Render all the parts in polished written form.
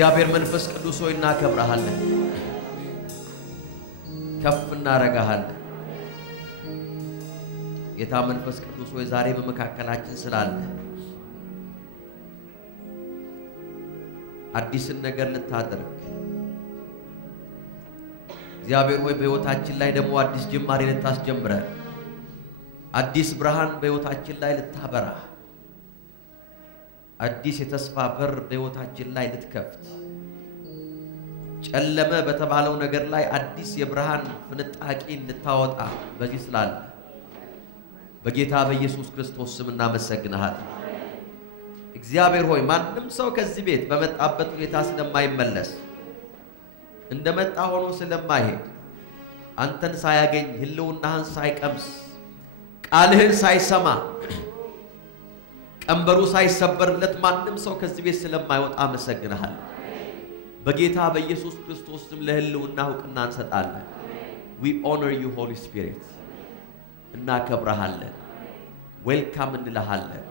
እግዚአብሔር መንፈስ ቅዱስ ሆይ እናከብርሃለን፣ ከፍ እናረጋሃለን። ጌታ መንፈስ ቅዱስ ሆይ ዛሬ በመካከላችን ስላለ አዲስን ነገር ልታደርግ እግዚአብሔር ሆይ በሕይወታችን ላይ ደግሞ አዲስ ጅማሬ ልታስጀምረን አዲስ ብርሃን በሕይወታችን ላይ ልታበራ አዲስ የተስፋ በር በሕይወታችን ላይ ልትከፍት ጨለመ በተባለው ነገር ላይ አዲስ የብርሃን ፍንጣቂ ልታወጣ በዚህ ስላለ በጌታ በኢየሱስ ክርስቶስ ስም እናመሰግንሃለን። እግዚአብሔር ሆይ ማንም ሰው ከዚህ ቤት በመጣበት ሁኔታ ስለማይመለስ እንደመጣ ሆኖ ስለማይሄድ አንተን ሳያገኝ ህልውናህን ሳይቀምስ ቃልህን ሳይሰማ ቀንበሩ ሳይሰበርለት ማንም ሰው ከዚህ ቤት ስለማይወጣ አመሰግንሃለሁ። በጌታ በኢየሱስ ክርስቶስ ስም ለህልውና ዕውቅና እንሰጣለን። we honor you holy spirit እናከብርሃለን፣ ዌልካም እንልሃለን።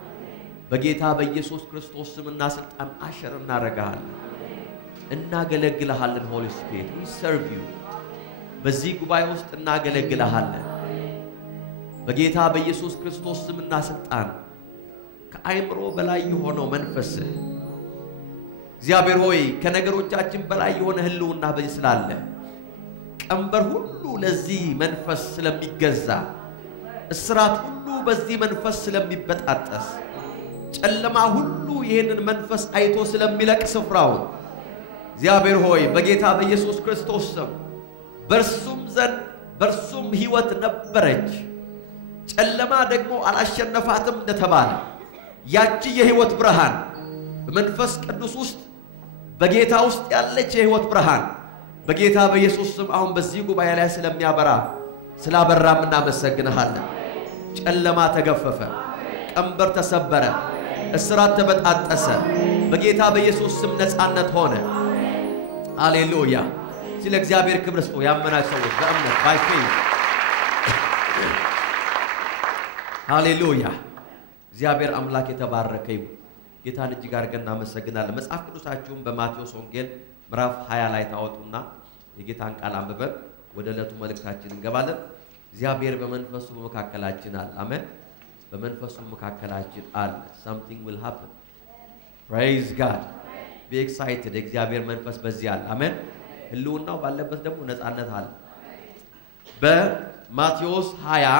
በጌታ በኢየሱስ ክርስቶስ ስምና ስልጣን አሸር እናረጋሃለን፣ እናገለግልሃለን። holy spirit we serve you በዚህ ጉባኤ ውስጥ እናገለግልሃለን። በጌታ በኢየሱስ ክርስቶስ ስምና ስልጣን ከአይምሮ በላይ የሆነው መንፈስ እግዚአብሔር ሆይ ከነገሮቻችን በላይ የሆነ ህልውና በዚህ ስላለ ቀንበር ሁሉ ለዚህ መንፈስ ስለሚገዛ እስራት ሁሉ በዚህ መንፈስ ስለሚበጣጠስ ጨለማ ሁሉ ይህንን መንፈስ አይቶ ስለሚለቅ ስፍራው እግዚአብሔር ሆይ በጌታ በኢየሱስ ክርስቶስ ስም በርሱም ዘንድ በርሱም ሕይወት ነበረች ጨለማ ደግሞ አላሸነፋትም እንደተባለ ያቺ የሕይወት ብርሃን በመንፈስ ቅዱስ ውስጥ በጌታ ውስጥ ያለች የሕይወት ብርሃን በጌታ በኢየሱስ ስም አሁን በዚህ ጉባኤ ላይ ስለሚያበራ ስላበራም እናመሰግንሃለን። ጨለማ ተገፈፈ፣ ቀንበር ተሰበረ፣ እስራት ተበጣጠሰ። በጌታ በኢየሱስ ስም ነፃነት ሆነ። ሃሌሉያ! ስለ እግዚአብሔር ክብር ስጡ። ያመናችሁ ሰዎች በእምነት by faith ሃሌሉያ! እግዚአብሔር አምላክ የተባረከ ይሁን። ጌታን እጅግ አድርገን እናመሰግናለን። መጽሐፍ ቅዱሳችሁን በማቴዎስ ወንጌል ምዕራፍ 20 ላይ ታወጡና የጌታን ቃል አንብበን ወደ ዕለቱ መልእክታችን እንገባለን። እግዚአብሔር በመንፈሱ በመካከላችን አለ። አሜን። በመንፈሱ በመካከላችን አለ። something will happen. praise God. be excited. እግዚአብሔር መንፈስ በዚህ አለ። አሜን። ህልውናው ባለበት ደግሞ ነፃነት አለ። በማቴዎስ 20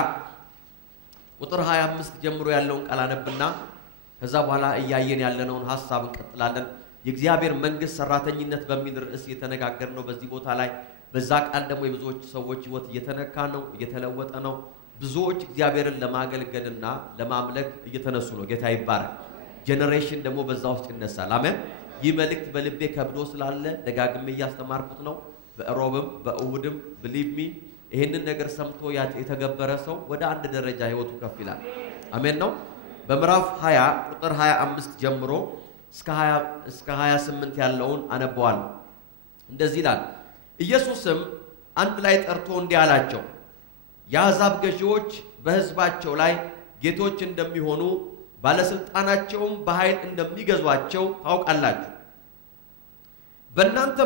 ቁጥር 25 ጀምሮ ያለውን ቃል አነብና ከዛ በኋላ እያየን ያለነውን ሐሳብ እንቀጥላለን። የእግዚአብሔር መንግስት ሰራተኝነት በሚል ርዕስ እየተነጋገርን ነው በዚህ ቦታ ላይ። በዛ ቃል ደግሞ የብዙዎች ሰዎች ህይወት እየተነካ ነው፣ እየተለወጠ ነው። ብዙዎች እግዚአብሔርን ለማገልገልና ለማምለክ እየተነሱ ነው። ጌታ ይባረክ። ጄነሬሽን ደግሞ በዛ ውስጥ ይነሳል። አሜን። ይህ መልእክት በልቤ ከብዶ ስላለ ደጋግሜ እያስተማርኩት ነው። በእሮብም በእሁድም believe me ይሄንን ነገር ሰምቶ የተገበረ ሰው ወደ አንድ ደረጃ ህይወቱ ከፍ ይላል። አሜን ነው። በምዕራፍ 20 ቁጥር 25 ጀምሮ እስከ 28 ያለውን አነበዋለሁ። እንደዚህ ይላል። ኢየሱስም አንድ ላይ ጠርቶ እንዲህ አላቸው፣ የአሕዛብ ገዢዎች በሕዝባቸው ላይ ጌቶች እንደሚሆኑ ባለስልጣናቸውም በኃይል እንደሚገዟቸው ታውቃላችሁ። በእናንተ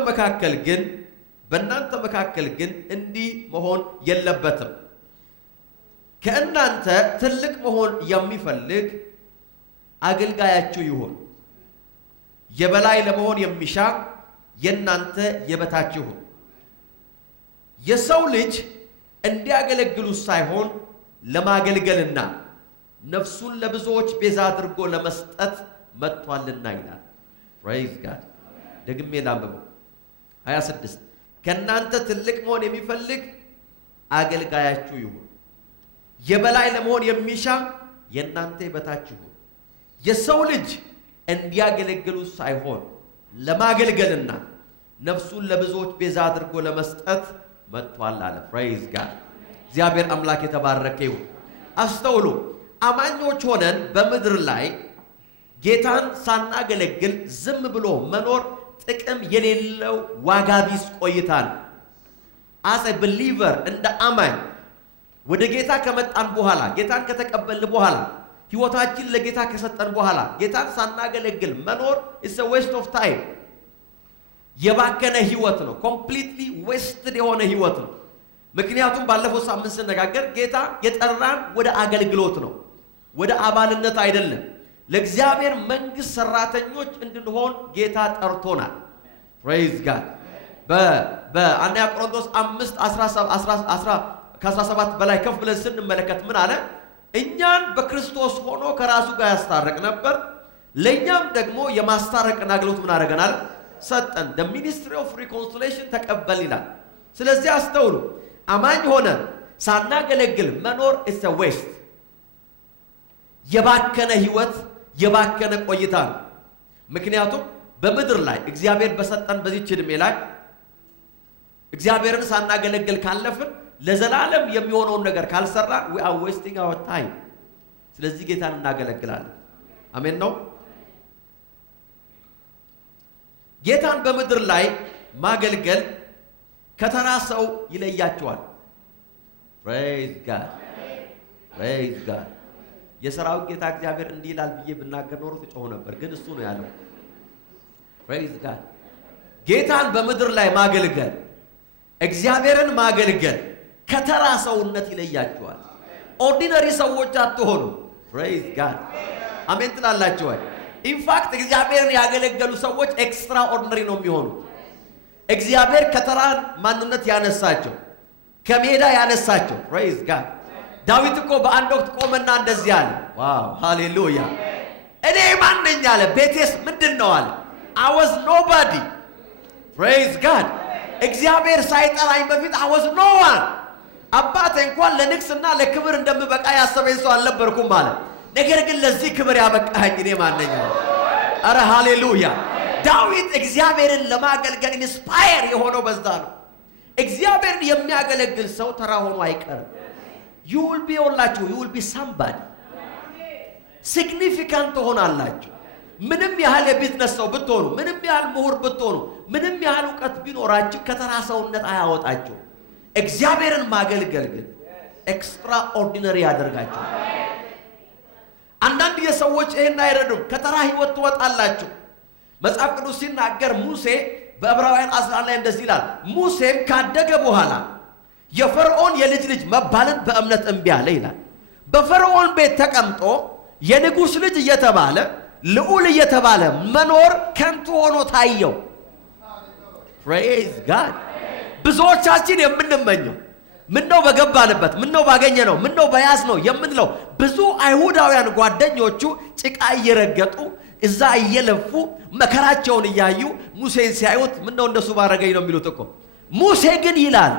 መካከል ግን እንዲህ መሆን የለበትም። ከእናንተ ትልቅ መሆን የሚፈልግ አገልጋያችሁ ይሁን። የበላይ ለመሆን የሚሻ የእናንተ የበታች ይሁን። የሰው ልጅ እንዲያገለግሉት ሳይሆን ለማገልገልና ነፍሱን ለብዙዎች ቤዛ አድርጎ ለመስጠት መጥቷልና ይላል። praise God። ደግሜ ላንብበው 26 ከእናንተ ትልቅ መሆን የሚፈልግ አገልጋያችሁ ይሁን። የበላይ ለመሆን የሚሻ የእናንተ የበታች ይሁን። የሰው ልጅ እንዲያገለግሉት ሳይሆን ለማገልገልና ነፍሱን ለብዙዎች ቤዛ አድርጎ ለመስጠት መጥቷል አለ። praise God። እግዚአብሔር አምላክ የተባረከ ይሁን። አስተውሉ። አማኞች ሆነን በምድር ላይ ጌታን ሳናገለግል ዝም ብሎ መኖር ጥቅም የሌለው ዋጋ ቢስ ቆይታን as a believer እንደ አማኝ ወደ ጌታ ከመጣን በኋላ ጌታን ከተቀበልን በኋላ ሕይወታችን ለጌታ ከሰጠን በኋላ ጌታን ሳናገለግል መኖር is a waste of time። የባከነ ህይወት ነው። ኮምፕሊትሊ ዌስትድ የሆነ ህይወት ነው። ምክንያቱም ባለፈው ሳምንት ስንነጋገር ጌታ የጠራን ወደ አገልግሎት ነው፣ ወደ አባልነት አይደለም። ለእግዚአብሔር መንግስት ሰራተኞች እንድንሆን ጌታ ጠርቶናል። ፕሬዝ ጋድ። በአንደኛ ቆሮንቶስ 5:17 በላይ ከፍ ብለን ስንመለከት ምን አለ? እኛን በክርስቶስ ሆኖ ከራሱ ጋር ያስታረቅ ነበር፣ ለኛም ደግሞ የማስታረቅን አገልግሎት ምን አደረገናል? ሰጠን። the ministry of reconciliation ተቀበል ይላል። ስለዚህ አስተውሉ፣ አማኝ ሆነ ሳናገለግል መኖር is a waste። የባከነ ህይወት፣ የባከነ ቆይታ ነው። ምክንያቱም በምድር ላይ እግዚአብሔር በሰጠን በዚህች ዕድሜ ላይ እግዚአብሔርን ሳናገለግል ካለፍን ለዘላለም የሚሆነውን ነገር ካልሰራን we are wasting our time። ስለዚህ ጌታን እናገለግላለን። አሜን ነው። ጌታን በምድር ላይ ማገልገል ከተራ ሰው ይለያቸዋል። ፕሬዝ ጋድ፣ ፕሬዝ ጋድ። የሰራዊት ጌታ እግዚአብሔር እንዲህ ይላል ብዬ ብናገር ኖሮ ትጮህ ነበር፣ ግን እሱ ነው ያለው። ፕሬዝ ጋድ። ጌታን በምድር ላይ ማገልገል፣ እግዚአብሔርን ማገልገል ከተራ ሰውነት ይለያቸዋል። ኦርዲነሪ ሰዎች አትሆኑ። ፕሬዝ ጋድ። አሜን ትላላችሁ ወይ? ኢንፋክት እግዚአብሔርን ያገለገሉ ሰዎች ኤክስትራ ኦርዲነሪ ነው የሚሆኑት። እግዚአብሔር ከተራ ማንነት ያነሳቸው፣ ከሜዳ ያነሳቸው። ፕሬዝ ጋድ። ዳዊት እኮ በአንድ ወቅት ቆመና እንደዚህ አለ። ዋው ሃሌሉያ! እኔ ማን ነኝ አለ። ቤቴስ ምንድነው አለ። I was nobody። ፕሬዝ ጋድ። እግዚአብሔር ሳይጠራኝ በፊት I was no one። አባቴ እንኳን ለንግስና ለክብር እንደምበቃ ያሰበኝ ሰው አልነበርኩም ማለት። ነገር ግን ለዚህ ክብር ያበቃኝ እኔ ማን ነኝ? አረ ሃሌሉያ! ዳዊት እግዚአብሔርን ለማገልገል ኢንስፓየር የሆነው በዛ ነው። እግዚአብሔርን የሚያገለግል ሰው ተራ ሆኖ አይቀርም። you will be somebody significant ትሆናላችሁ። ምንም ያህል የቢዝነስ ሰው ብትሆኑ፣ ምንም ያህል ምሁር ብትሆኑ፣ ምንም ያህል ዕውቀት ቢኖራችሁ ከተራ ሰውነት አያወጣችሁ። እግዚአብሔርን ማገልገል ግን ኤክስትራ ኦርዲነሪ ያደርጋችሁ። አንዳንድ የሰዎች ይሄን አይረዱም። ከተራ ህይወት ትወጣላችሁ። መጽሐፍ ቅዱስ ሲናገር ሙሴ በዕብራውያን 11 ላይ እንደዚህ ይላል። ሙሴም ካደገ በኋላ የፈርዖን የልጅ ልጅ መባልን በእምነት እምቢ አለ ይላል። በፈርዖን ቤት ተቀምጦ የንጉሥ ልጅ እየተባለ ልዑል እየተባለ መኖር ከንቱ ሆኖ ታየው። ፕሬዝ ጋድ። ብዙዎቻችን የምንመኘው ምነው በገባንበት፣ ምነው ባገኘነው፣ ምነው በያዝነው የምንለው ብዙ አይሁዳውያን ጓደኞቹ ጭቃ እየረገጡ እዛ እየለፉ መከራቸውን እያዩ ሙሴን ሲያዩት ምነው እንደሱ ባረገኝ ነው የሚሉት እኮ። ሙሴ ግን ይላል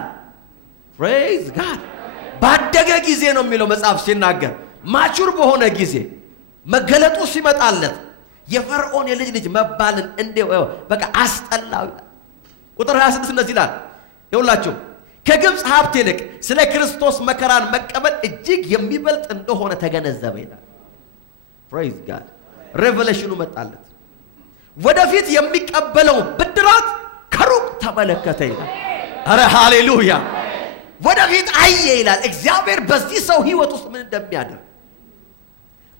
ፕሬዝ ጋድ ባደገ ጊዜ ነው የሚለው መጽሐፍ ሲናገር፣ ማቹር በሆነ ጊዜ መገለጡ ሲመጣለት የፈርዖን የልጅ ልጅ መባልን እንደው በቃ አስጠላው። ቁጥር 26 እንደዚህ ይላል። ይኸውላችሁ ከግብፅ ሀብት ይልቅ ስለ ክርስቶስ መከራን መቀበል እጅግ የሚበልጥ እንደሆነ ተገነዘበ ይላል። ፕሬዝ ጋድ። ሬቨሌሽኑ መጣለት። ወደፊት የሚቀበለው ብድራት ከሩቅ ተመለከተ ይላል። አረ ሃሌሉያ! ወደፊት አየ ይላል። እግዚአብሔር በዚህ ሰው ህይወት ውስጥ ምን እንደሚያደርግ።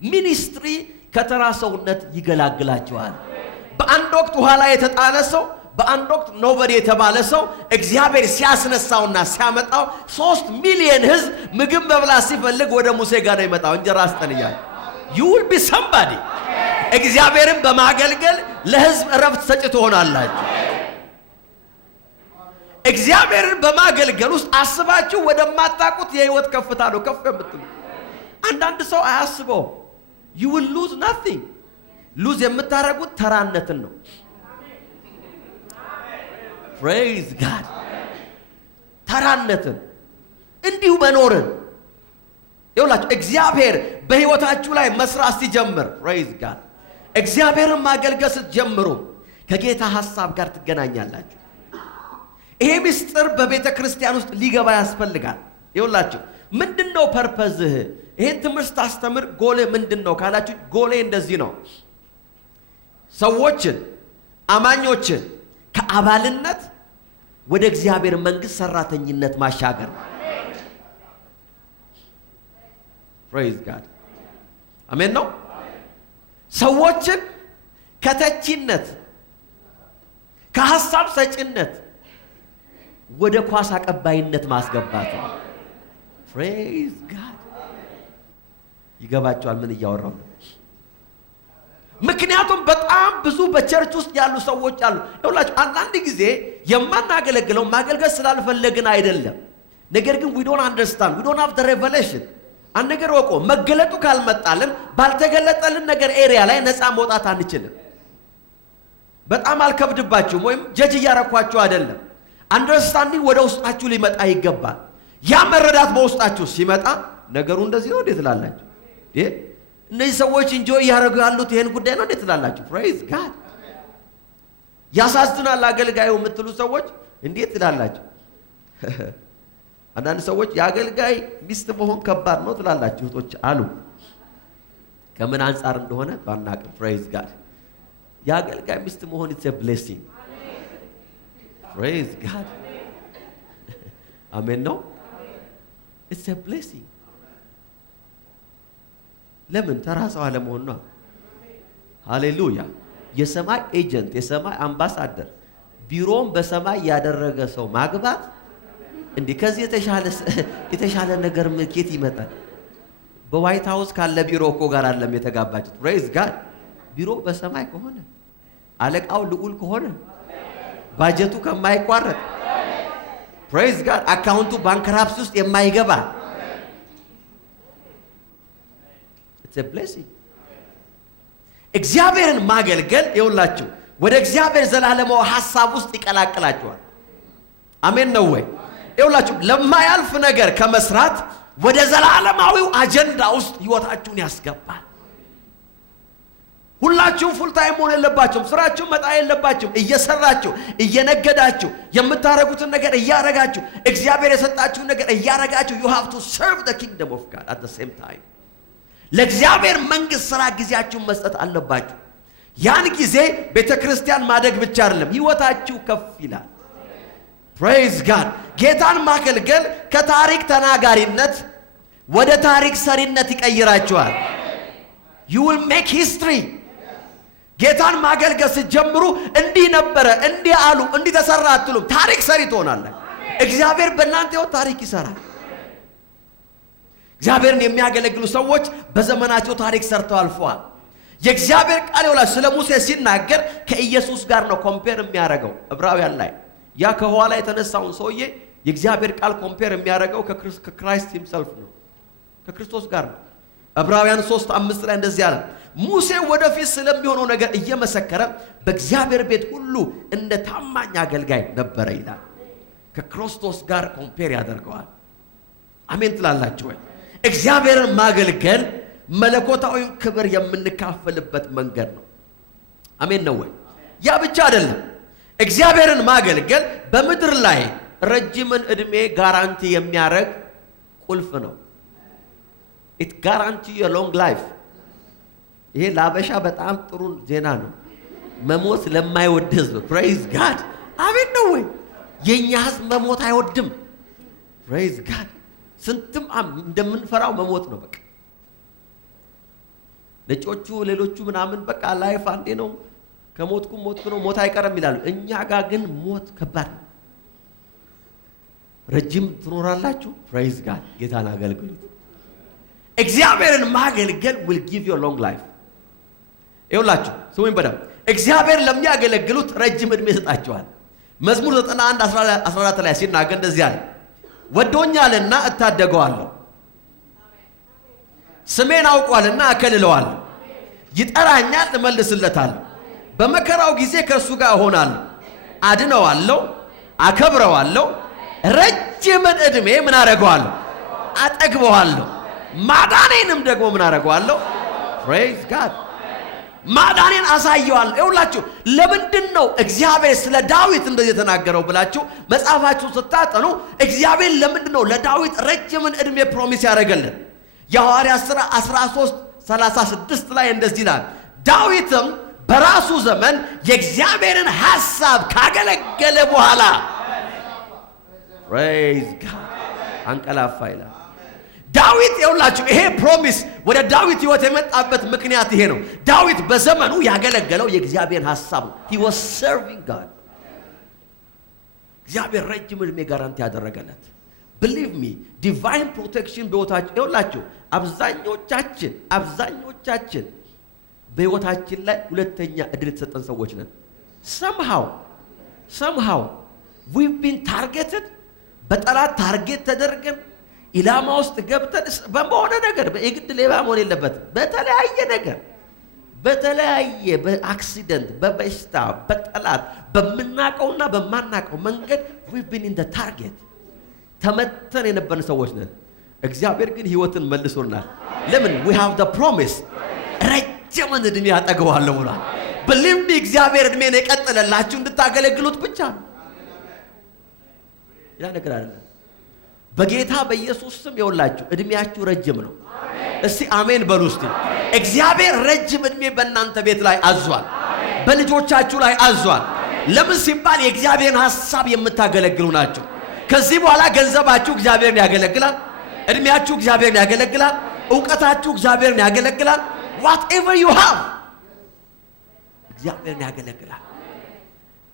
ሚኒስትሪ ከተራ ሰውነት ይገላግላቸዋል። በአንድ ወቅት ኋላ የተጣለ ሰው፣ በአንድ ወቅት ኖበዲ የተባለ ሰው እግዚአብሔር ሲያስነሳውና ሲያመጣው 3 ሚሊዮን ህዝብ ምግብ መብላት ሲፈልግ ወደ ሙሴ ጋር ነው የመጣው። እንጀራ አስጠን እያለ you will be somebody። እግዚአብሔርን በማገልገል ለህዝብ እረፍት ሰጪ ትሆናላችሁ። እግዚአብሔርን በማገልገል ውስጥ አስባችሁ ወደማታውቁት የህይወት ከፍታ ነው ከፍ የምትሉ። አንዳንድ ሰው አያስበው። you will lose nothing። ሉዝ የምታረጉት ተራነትን ነው። ፕሬዝ ጋድ። ተራነትን፣ እንዲሁ መኖርን። ይኸውላችሁ እግዚአብሔር በህይወታችሁ ላይ መስራት ሲጀምር፣ ፕሬዝ ጋድ፣ እግዚአብሔርን ማገልገል ስትጀምሩ ከጌታ ሐሳብ ጋር ትገናኛላችሁ። ይሄ ምስጢር በቤተ ክርስቲያን ውስጥ ሊገባ ያስፈልጋል። ይኸውላችሁ ምንድነው ፐርፐዝህ? ይሄን ትምህርት ታስተምር ጎሌ ምንድነው ካላችሁ፣ ጎሌ እንደዚህ ነው። ሰዎችን፣ አማኞችን ከአባልነት ወደ እግዚአብሔር መንግስት ሰራተኝነት ማሻገር። ፕሬዝ ጋድ። አሜን ነው። ሰዎችን ከተቺነት ከሐሳብ ሰጪነት ወደ ኳስ አቀባይነት ማስገባት ነው። ፕሬዝ ጋድ። ይገባቸዋል ምን እያወራው ነው? ምክንያቱም በጣም ብዙ በቸርች ውስጥ ያሉ ሰዎች አሉ። ይኸውላችሁ አንዳንድ ጊዜ የማናገለግለው ማገልገል ስላልፈለግን አይደለም። ነገር ግን we don't understand, we don't have the revelation። አንድ ነገር ወቆ መገለጡ ካልመጣልን ባልተገለጠልን ነገር ኤሪያ ላይ ነፃ መውጣት አንችልም። በጣም አልከብድባችሁም ወይም ጀጅ እያረኳችሁ አይደለም። አንደርስታንዲንግ ወደ ውስጣችሁ ሊመጣ ይገባል። ያ መረዳት በውስጣችሁ ሲመጣ ነገሩ እንደዚህ ነው እንዴት ትላላችሁ? እነዚህ ሰዎች ኢንጆይ ያደርጉ ያሉት ይሄን ጉዳይ ነው እንዴት ትላላችሁ? ፕሬዝ ጋድ። ያሳዝናል አገልጋዩ የምትሉ ሰዎች እንዴት ትላላችሁ? አንዳንድ ሰዎች የአገልጋይ ሚስት መሆን ከባድ ነው ትላላችሁ እህቶች አሉ። ከምን አንፃር እንደሆነ ባናቅም ፕሬዝ ጋድ። የአገልጋይ ሚስት መሆን it's a blessing። ፕሬዝ ጋድ። አሜን ነው። it's a blessing። ለምን ተራሳው አለመሆን ነው። ሃሌሉያ። የሰማይ ኤጀንት፣ የሰማይ አምባሳደር፣ ቢሮም በሰማይ ያደረገ ሰው ማግባት እንዴ ከዚህ የተሻለ ነገር ምኬት ይመጣል? በዋይት ሃውስ ካለ ቢሮ እኮ ጋር አለም የተጋባችሁት። ፕሬዝ ጋድ። ቢሮ በሰማይ ከሆነ አለቃው ልዑል ከሆነ ባጀቱ ከማይቋረጥ ፕሬዝ ጋድ አካውንቱ ባንክራፕሲ ውስጥ የማይገባ it's a blessing። እግዚአብሔርን ማገልገል ይውላችሁ ወደ እግዚአብሔር ዘላለማዊ ሐሳብ ውስጥ ይቀላቅላችኋል። አሜን ነው ወይ? ይውላችሁ ለማያልፍ ነገር ከመስራት ወደ ዘላለማዊው አጀንዳ ውስጥ ህይወታችሁን ያስገባል። ሁላችሁም ፉል ታይም ሆነ የለባችሁም። ስራችሁ መጣ የለባችሁም። እየሰራችሁ እየነገዳችሁ የምታረጉትን ነገር እያረጋችሁ እግዚአብሔር የሰጣችሁን ነገር እያረጋችሁ you have to serve the kingdom of God at the same time። ለእግዚአብሔር መንግስት ሥራ ጊዜያችሁን መስጠት አለባችሁ። ያን ጊዜ ቤተክርስቲያን ማደግ ብቻ አይደለም ህይወታችሁ ከፍ ይላል። ፕሬዝ ጋድ። ጌታን ማገልገል ከታሪክ ተናጋሪነት ወደ ታሪክ ሰሪነት ይቀይራችኋል። you will make history። ጌታን ማገልገል ስትጀምሩ እንዲህ ነበረ እንዲህ አሉ እንዲህ ተሰራ አትሉም። ታሪክ ሰሪ ትሆናለህ። እግዚአብሔር በእናንተ ህይወት ታሪክ ይሰራል። እግዚአብሔርን የሚያገለግሉ ሰዎች በዘመናቸው ታሪክ ሰርተው አልፈዋል። የእግዚአብሔር ቃል ይውላል ስለ ሙሴ ሲናገር ከኢየሱስ ጋር ነው ኮምፔር የሚያደርገው ዕብራውያን ላይ። ያ ከኋላ የተነሳውን ሰውዬ የእግዚአብሔር ቃል ኮምፔር የሚያደርገው ከክራይስት himself ነው፣ ከክርስቶስ ጋር ነው። ዕብራውያን 3:5 ላይ እንደዚህ አለ፣ ሙሴ ወደፊት ስለሚሆነው ነገር እየመሰከረ በእግዚአብሔር ቤት ሁሉ እንደ ታማኝ አገልጋይ ነበረ ይላል። ከክርስቶስ ጋር ኮምፔር ያደርገዋል። አሜን ትላላችሁ ወይ? እግዚአብሔርን ማገልገል መለኮታዊ ክብር የምንካፈልበት መንገድ ነው። አሜን ነው ወይ? ያ ብቻ አይደለም። እግዚአብሔርን ማገልገል በምድር ላይ ረጅምን እድሜ ጋራንቲ የሚያደርግ ቁልፍ ነው። it guarantee a long life። ይሄ ላበሻ በጣም ጥሩ ዜና ነው። መሞት ለማይወድ ህዝብ ፕሬዝ ጋድ። አሜን ነው ወይ? የኛ ህዝብ መሞት አይወድም። ፕሬዝ ጋድ። ስንትም እንደምንፈራው መሞት ነው በቃ። ነጮቹ ሌሎቹ ምናምን በቃ ላይፍ አንዴ ነው፣ ከሞትኩ ነው፣ ሞት አይቀርም ይላሉ። እኛ ጋር ግን ሞት ከባድ ነው። ረጅም ትኖራላችሁ። ፕሬዝ ጋድ። ጌታን አገልግሉት። እግዚአብሔርን ማገልገል will give you a long life። ይኸውላችሁ ስሙኝ በደምብ። እግዚአብሔር ለሚያገለግሉት ረጅም እድሜ ይሰጣቸዋል። መዝሙር 91:14 ላይ ሲናገር እንደዚህ አለ፣ ወዶኛልና እታደገዋለሁ፣ ስሜን አውቋልና እከልለዋለሁ፣ ይጠራኛል እመልስለታለሁ፣ በመከራው ጊዜ ከእርሱ ጋር እሆናለሁ፣ አድነዋለሁ፣ አከብረዋለሁ፣ ረጅምን እድሜ ምን አደርገዋለሁ? አጠግበዋለሁ፣ ማዳኔንም ደግሞ ምን አደርገዋለሁ? ፕሬዝ ጋድ። ማዳኔን አሳየዋለሁ። ይኸውላችሁ ለምንድን ነው እግዚአብሔር ስለ ዳዊት እንደዚህ የተናገረው ብላችሁ መጽሐፋችሁ ስታጠኑ እግዚአብሔር ለምንድን ነው ለዳዊት ረጅምን እድሜ ፕሮሚስ ያደረገልን? የሐዋርያት ሥራ 13:36 ላይ እንደዚህ ይላል፣ ዳዊትም በራሱ ዘመን የእግዚአብሔርን ሐሳብ ካገለገለ በኋላ ፕሬዝ ጋድ አንቀላፋ ይላል። ዳዊት ይኸውላችሁ ይሄ ፕሮሚስ ወደ ዳዊት ህይወት የመጣበት ምክንያት ይሄ ነው። ዳዊት በዘመኑ ያገለገለው የእግዚአብሔር ሐሳብ ነው። he was serving God። እግዚአብሔር ረጅም ዕድሜ ጋራንቲ ያደረገለት። believe me divine protection በሕይወታችን ይኸውላችሁ አብዛኞቻችን በሕይወታችን ላይ ሁለተኛ ዕድል የተሰጠን ሰዎች ነን። somehow we've been targeted በጠላት ታርጌት ተደርገን ኢላማ ውስጥ ገብተን በመሆነ ነገር በእግድ ሌባ መሆን የለበትም። በተለያየ በአክሲደንት በበሽታ በጠላት በመናቀውና በማናቀው መንገድ we've been in the target ተመተን የነበርን ሰዎች ነን። እግዚአብሔር ግን ሕይወትን መልሶናል። ለምን? we have the promise ረጅም ዕድሜ ያጠግባለሁ ብሏል። believe me እግዚአብሔር ዕድሜን የቀጠለላችሁ እንድታገለግሉት ብቻ ነው። ያ ነገር አይደለም። በጌታ በኢየሱስ ስም ይወላችሁ ዕድሜያችሁ ረጅም ነው። እስቲ አሜን በሉ እስቲ። እግዚአብሔር ረጅም ዕድሜ በእናንተ ቤት ላይ አዟል፣ በልጆቻችሁ ላይ አዟል። ለምን ሲባል የእግዚአብሔርን ሐሳብ የምታገለግሉ ናቸው። ከዚህ በኋላ ገንዘባችሁ እግዚአብሔርን ያገለግላል፣ ዕድሜያችሁ እግዚአብሔርን ያገለግላል፣ ዕውቀታችሁ እግዚአብሔርን ያገለግላል። whatever you have እግዚአብሔርን ያገለግላል።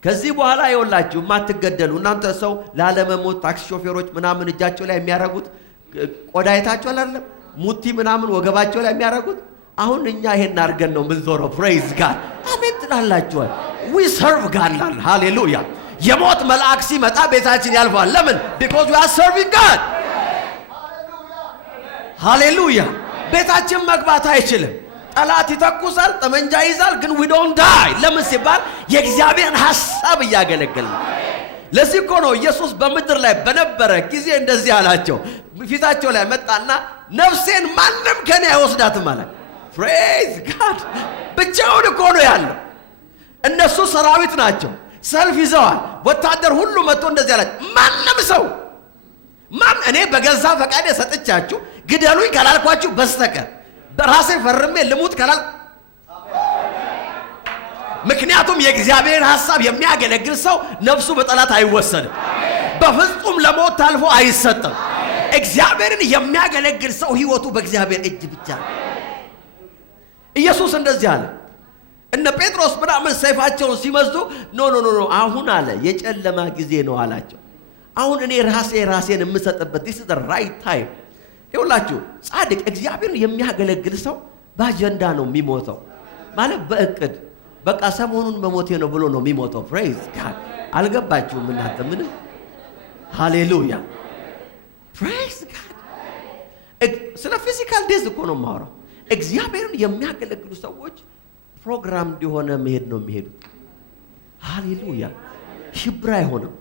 ከዚህ በኋላ ይወላችሁ ማትገደሉ እናንተ ሰው ላለመሞት ታክሲ ሾፌሮች ምናምን እጃቸው ላይ የሚያረጉት ቆዳ አይታችሁ አይደለም? ሙቲ ምናምን ወገባቸው ላይ የሚያረጉት አሁን እኛ ይሄን አድርገን ነው ምንዞረው። ፕሬዝ ጋድ አሜን ትላላችሁ። we serve God ሃሌሉያ። የሞት መልአክ ሲመጣ ቤታችን ያልፋል። ለምን? because we are serving God ሃሌሉያ። ቤታችን መግባት አይችልም። ጠላት ይተኩሳል፣ ጠመንጃ ይዛል፣ ግን we don't die። ለምን ሲባል የእግዚአብሔርን ሐሳብ እያገለገልን። ለዚህ እኮ ነው ኢየሱስ በምድር ላይ በነበረ ጊዜ እንደዚህ አላቸው። ፊታቸው ላይ መጣና ነፍሴን ማንም ከኔ አይወስዳትም አለ። ፕሬዝ ጋድ። ብቻውን እኮ ነው ያለው። እነሱ ሰራዊት ናቸው፣ ሰልፍ ይዘዋል። ወታደር ሁሉ መጥቶ እንደዚህ አላቸው። ማንም ሰው እኔ በገዛ ፈቃዴ ሰጥቻችሁ ግደሉኝ ካላልኳችሁ በስተቀር በራሴ ፈርሜ ልሙት ካላል። ምክንያቱም የእግዚአብሔርን ሐሳብ የሚያገለግል ሰው ነፍሱ በጠላት አይወሰድም፣ በፍጹም ለሞት ታልፎ አይሰጥም። እግዚአብሔርን የሚያገለግል ሰው ሕይወቱ በእግዚአብሔር እጅ ብቻ ነው። ኢየሱስ እንደዚህ አለ። እነ ጴጥሮስ ምናምን ሰይፋቸውን ሲመዙ ኖ አሁን አለ የጨለማ ጊዜ ነው አላቸው። አሁን እኔ ራሴን የምሰጥበት this is the right time። ይኸውላችሁ ጻድቅ እግዚአብሔርን የሚያገለግል ሰው በአጀንዳ ነው የሚሞተው። ማለት በእቅድ በቃ ሰሞኑን መሞቴ ነው ብሎ ነው የሚሞተው። ፕሬዝ ጋድ። አልገባችሁም እናንተ ምንም? ሃሌሉያ ፕሬዝ ጋድ። ስለ ፊዚካል ዴዝ እኮ ነው የማወራው። እግዚአብሔርን የሚያገለግሉ ሰዎች ፕሮግራም እንዲሆነ መሄድ ነው የሚሄዱት። ሃሌሉያ ሽብራ አይሆንም።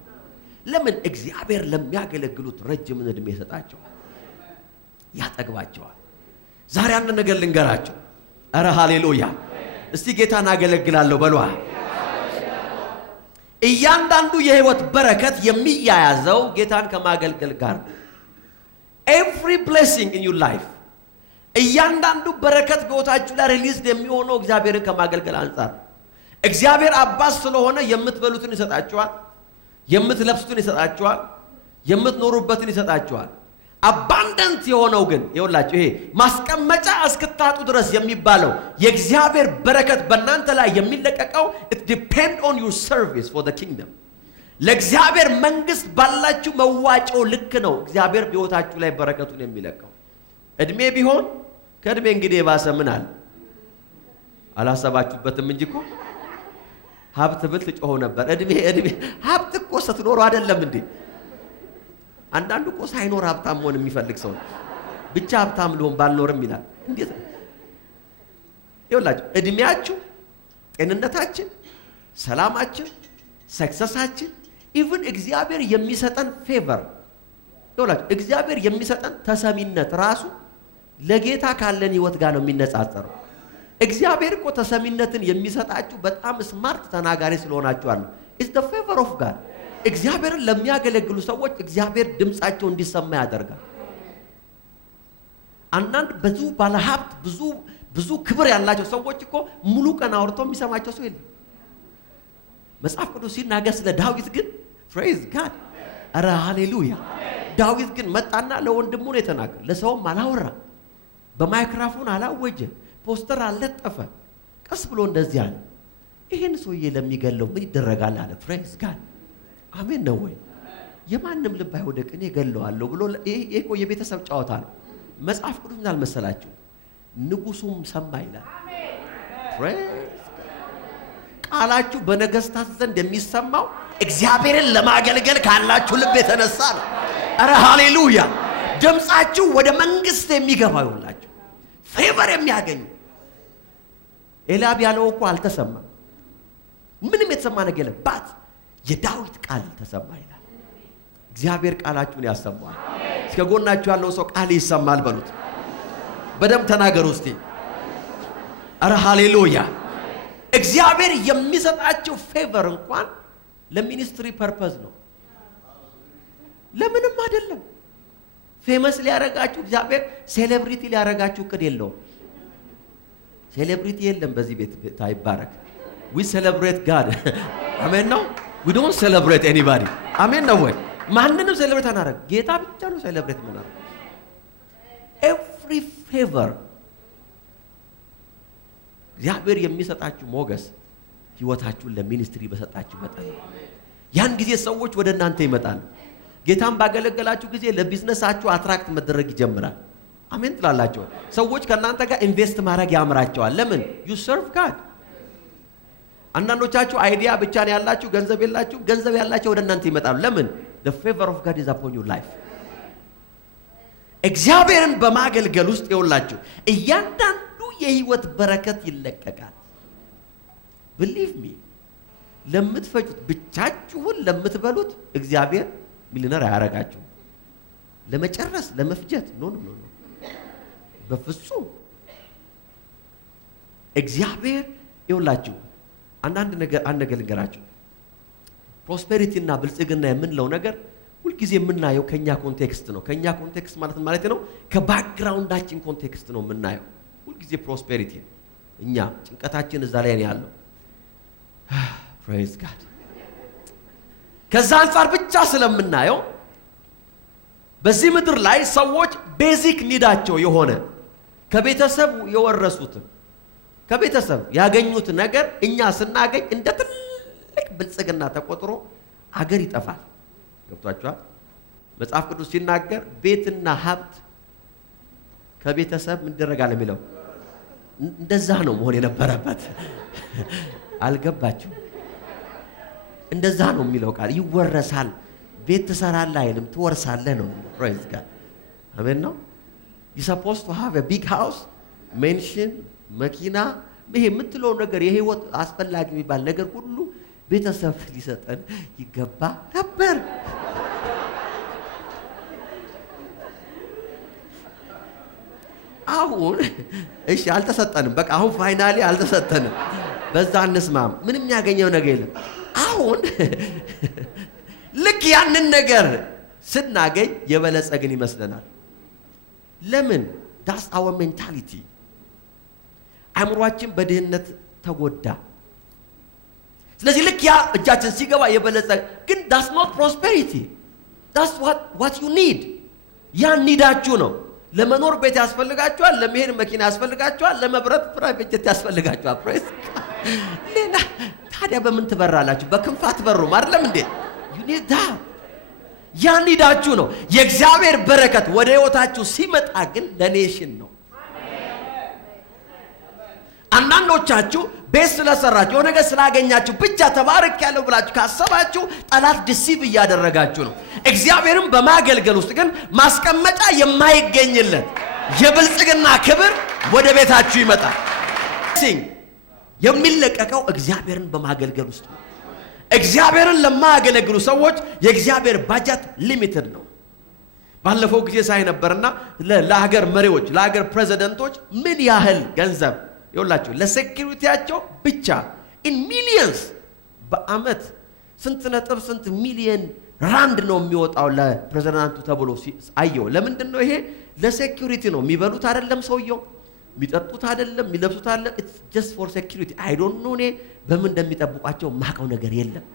ለምን? እግዚአብሔር ለሚያገለግሉት ረጅም ዕድሜ ይሰጣቸዋል፣ ያጠግባቸዋል። ዛሬ አንድ ነገር ልንገራቸው። አረ ሃሌሉያ እስቲ ጌታን አገለግላለሁ በሏ። እያንዳንዱ የህይወት በረከት የሚያያዘው ጌታን ከማገልገል ጋር ነው። every blessing in your life እያንዳንዱ በረከት በሕይወታችሁ ላይ ሪሊዝ የሚሆነው እግዚአብሔርን ከማገልገል አንፃር። እግዚአብሔር አባት ስለሆነ የምትበሉትን ይሰጣችኋል፣ የምትለብሱትን ይሰጣችኋል፣ የምትኖሩበትን ይሰጣችኋል። አባንደንት የሆነው ግን ይኸውላችሁ ይሄ ማስቀመጫ እስክታጡ ድረስ የሚባለው የእግዚአብሔር በረከት በእናንተ ላይ የሚለቀቀው it depend on your service for the kingdom። ለእግዚአብሔር መንግስት ባላችሁ መዋጮ ልክ ነው እግዚአብሔር በሕይወታችሁ ላይ በረከቱን የሚለቀው። እድሜ ቢሆን ከእድሜ እንግዲህ የባሰ ምን አለ? አላሰባችሁበትም እንጂ እኮ ሀብት ብል ትጮሆ ነበር። እድሜ ሀብት እኮ ስትኖሩ አይደለም እንዴ? አንዳንዱ እኮ ሳይኖር ሀብታም መሆን የሚፈልግ ሰው ብቻ ሀብታም ልሆን ባልኖርም ይላል። እንዴት ነው? ይኸውላችሁ እድሜያችሁ፣ ጤንነታችን፣ ሰላማችን፣ ሰክሰሳችን ኢቭን እግዚአብሔር የሚሰጠን ፌቨር ይኸውላችሁ እግዚአብሔር የሚሰጠን ተሰሚነት ራሱ ለጌታ ካለን ህይወት ጋር ነው የሚነጻጸረው። እግዚአብሔር እኮ ተሰሚነትን የሚሰጣችሁ በጣም ስማርት ተናጋሪ ስለሆናችሁ አለ። it's the favor of God። እግዚአብሔርን ለሚያገለግሉ ሰዎች እግዚአብሔር ድምጻቸው እንዲሰማ ያደርጋል። አንዳንድ ባለሀብት ብዙ ክብር ያላቸው ሰዎች እኮ ሙሉ ቀን አውርተው የሚሰማቸው ሰው የለም። መጽሐፍ ቅዱስ ሲናገር ስለ ዳዊት ግን praise God አረ ሃሌሉያ። ዳዊት ግን መጣና ለወንድሙ ነው የተናገረ፣ ለሰውም አላወራ፣ በማይክሮፎን አላወጀ፣ ፖስተር አልለጠፈ። ቀስ ብሎ እንደዚህ አለ፣ ይሄን ሰውዬ ለሚገለው ምን ይደረጋል አለ። praise God አሜን ነው ወይ? የማንም ልብ አይወደቅ እኔ ገለዋለሁ ብሎ ይሄ እኮ የቤተሰብ ጨዋታ ነው። መጽሐፍ ቅዱስ እንዳልመሰላችሁ ንጉሱም ሰማ ይላል። ቃላችሁ በነገስታት ዘንድ የሚሰማው እግዚአብሔርን ለማገልገል ካላችሁ ልብ የተነሳ ነው። አረ ሃሌሉያ! ድምጻችሁ ወደ መንግስት የሚገባው ይሁንላችሁ፣ ፌቨር የሚያገኙ። ኤልያብ ያለው እኮ አልተሰማም፣ ምንም የተሰማ ነገር የለም። ባት የዳዊት ቃል ተሰማ ይላል። እግዚአብሔር ቃላችሁን ያሰማል። እስከ ጎናችሁ ያለው ሰው ቃል ይሰማል በሉት። በደም ተናገሩ እስቲ። አረ ሃሌሉያ! እግዚአብሔር የሚሰጣችሁ ፌቨር እንኳን ለሚኒስትሪ ፐርፐዝ ነው፣ ለምንም አይደለም። ፌመስ ሊያረጋችሁ እግዚአብሔር ሴሌብሪቲ ሊያረጋችሁ እቅድ የለውም። ሴሌብሪቲ የለም በዚህ ቤት አይባረክ። we celebrate God አሜን ነው። we don't celebrate anybody አሜን ነው ወይ? ማንንም ሴሌብሬት አናረግ፣ ጌታ ብቻ ነው ሴሌብሬት ምናረግ። every favor እግዚአብሔር የሚሰጣችሁ ሞገስ ህይወታችሁን ለሚኒስትሪ በሰጣችሁ መጠን ያን ጊዜ ሰዎች ወደ እናንተ ይመጣሉ። ጌታን ባገለገላችሁ ጊዜ ለቢዝነሳችሁ አትራክት መደረግ ይጀምራል። አሜን ትላላችሁ። ሰዎች ከእናንተ ጋር ኢንቨስት ማድረግ ያምራቸዋል። ለምን? you serve God። አንዳንዶቻችሁ አይዲያ ብቻ ነው ያላችሁ፣ ገንዘብ የላችሁ። ገንዘብ ያላችሁ ወደ እናንተ ይመጣሉ። ለምን? the favor of God is upon your life። እግዚአብሔርን በማገልገል ውስጥ ይውላችሁ እያንዳንዱ የህይወት በረከት ይለቀቃል። believe me ለምትፈጁት ብቻችሁን ለምትበሉት እግዚአብሔር ሚሊዮነር አያረጋችሁ። ለመጨረስ ለመፍጀት ኖ በፍጹም። እግዚአብሔር ይውላችሁ አንድ ነገር ልንገራችሁ። ፕሮስፔሪቲ እና ብልጽግና የምንለው ነገር ሁልጊዜ የምናየው ከኛ ኮንቴክስት ነው። ከኛ ኮንቴክስት ማለት ነው ከባክግራውንዳችን ኮንቴክስት ነው የምናየው ሁልጊዜ ፕሮስፔሪቲ። እኛ ጭንቀታችን እዛ ላይ ነው ያለው። ፕሬዝ ጋድ። ከዛ አንፃር ብቻ ስለምናየው በዚህ ምድር ላይ ሰዎች ቤዚክ ኒዳቸው የሆነ ከቤተሰብ የወረሱትን ከቤተሰብ ያገኙት ነገር እኛ ስናገኝ እንደ ትልቅ ብልጽግና ተቆጥሮ አገር ይጠፋል። ገብቷችኋል? መጽሐፍ ቅዱስ ሲናገር ቤትና ሀብት ከቤተሰብ ምን ይደረጋል የሚለው እንደዛ ነው መሆን የነበረበት። አልገባችሁ? እንደዛ ነው የሚለው ቃል። ይወረሳል። ቤት ትሰራለህ አይልም፣ ትወርሳለህ ነው። ፕሬዝ ጋድ አሜን ነው። you supposed to have a big house mansion መኪና፣ ይሄ የምትለው ነገር የህይወት አስፈላጊ የሚባል ነገር ሁሉ ቤተሰብ ሊሰጠን ይገባ ነበር። አሁን እሺ አልተሰጠንም። በቃ አሁን ፋይናሊ አልተሰጠንም። በዛ እንስማም። ምንም ያገኘው ነገር የለም። አሁን ልክ ያንን ነገር ስናገኝ የበለጸግን ይመስለናል። ለምን? that's our mentality። አእምሯችን በድህነት ተጎዳ። ስለዚህ ልክ ያ እጃችን ሲገባ የበለጸግ ግን that's not prosperity። that's what you need። ያ ኒዳችሁ ነው። ለመኖር ቤት ያስፈልጋችኋል፣ ለመሄድ መኪና ያስፈልጋችኋል፣ ለመብረር ፕራይቬት ጀት ያስፈልጋችኋል። ፕሬስ ሌላ ታዲያ በምን ትበራላችሁ? በክንፍ አትበሩም አይደለም እንዴ? you need that። ያ ኒዳችሁ ነው። የእግዚአብሔር በረከት ወደ ህይወታችሁ ሲመጣ ግን ለኔሽን ነው። አንዳንዶቻችሁ ቤት ስለሰራችሁ የሆነ ነገር ስላገኛችሁ ብቻ ተባረክ ያለው ብላችሁ ካሰባችሁ ጠላት ዲሲቭ እያደረጋችሁ ነው። እግዚአብሔርን በማገልገል ውስጥ ግን ማስቀመጫ የማይገኝለት የብልጽግና ክብር ወደ ቤታችሁ ይመጣል። የሚለቀቀው እግዚአብሔርን በማገልገል ውስጥ ነው። እግዚአብሔርን ለማያገለግሉ ሰዎች የእግዚአብሔር ባጀት ሊሚትድ ነው። ባለፈው ጊዜ ሳይ ነበርና ለሀገር መሪዎች ለሀገር ፕሬዚደንቶች ምን ያህል ገንዘብ ይወላችሁ ለሴኩሪቲያቸው ብቻ in millions በአመት ስንት ሚሊየን ራንድ ነው የሚወጣው ለፕሬዝዳንቱ ተብሎ አየው። ለምንድን ነው ይሄ? ለሴኩሪቲ ነው። የሚበሉት አይደለም፣ ሰውየው የሚጠጡት አይደለም፣ የሚለብሱት አይደለም። it's just for security። I don't know እኔ በምን እንደሚጠብቋቸው ማቀው ነገር የለም።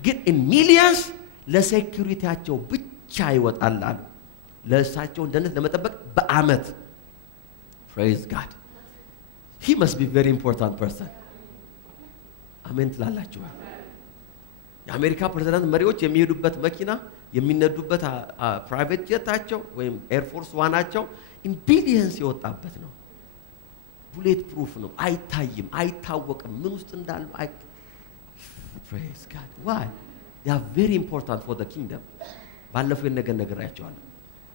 ግን in millions ለሴኩሪቲያቸው ብቻ ይወጣል አሉ። ለእሳቸው እንደነት ለመጠበቅ በአመት። praise God። he must be very important person። አሜን ትላላችሁ? የአሜሪካ ፕሬዝዳንት መሪዎች የሚሄዱበት መኪና የሚነዱበት ፕራይቬት ጀታቸው ወይም ኤርፎርስ ዋናቸው ኢን ቢሊየንስ የወጣበት ነው። ቡሌት ፕሩፍ ነው። አይታይም፣ አይታወቅም ምን ውስጥ እንዳለ። Praise God. Why? They are very important for the kingdom. ባለፈው ነግራችኋለሁ።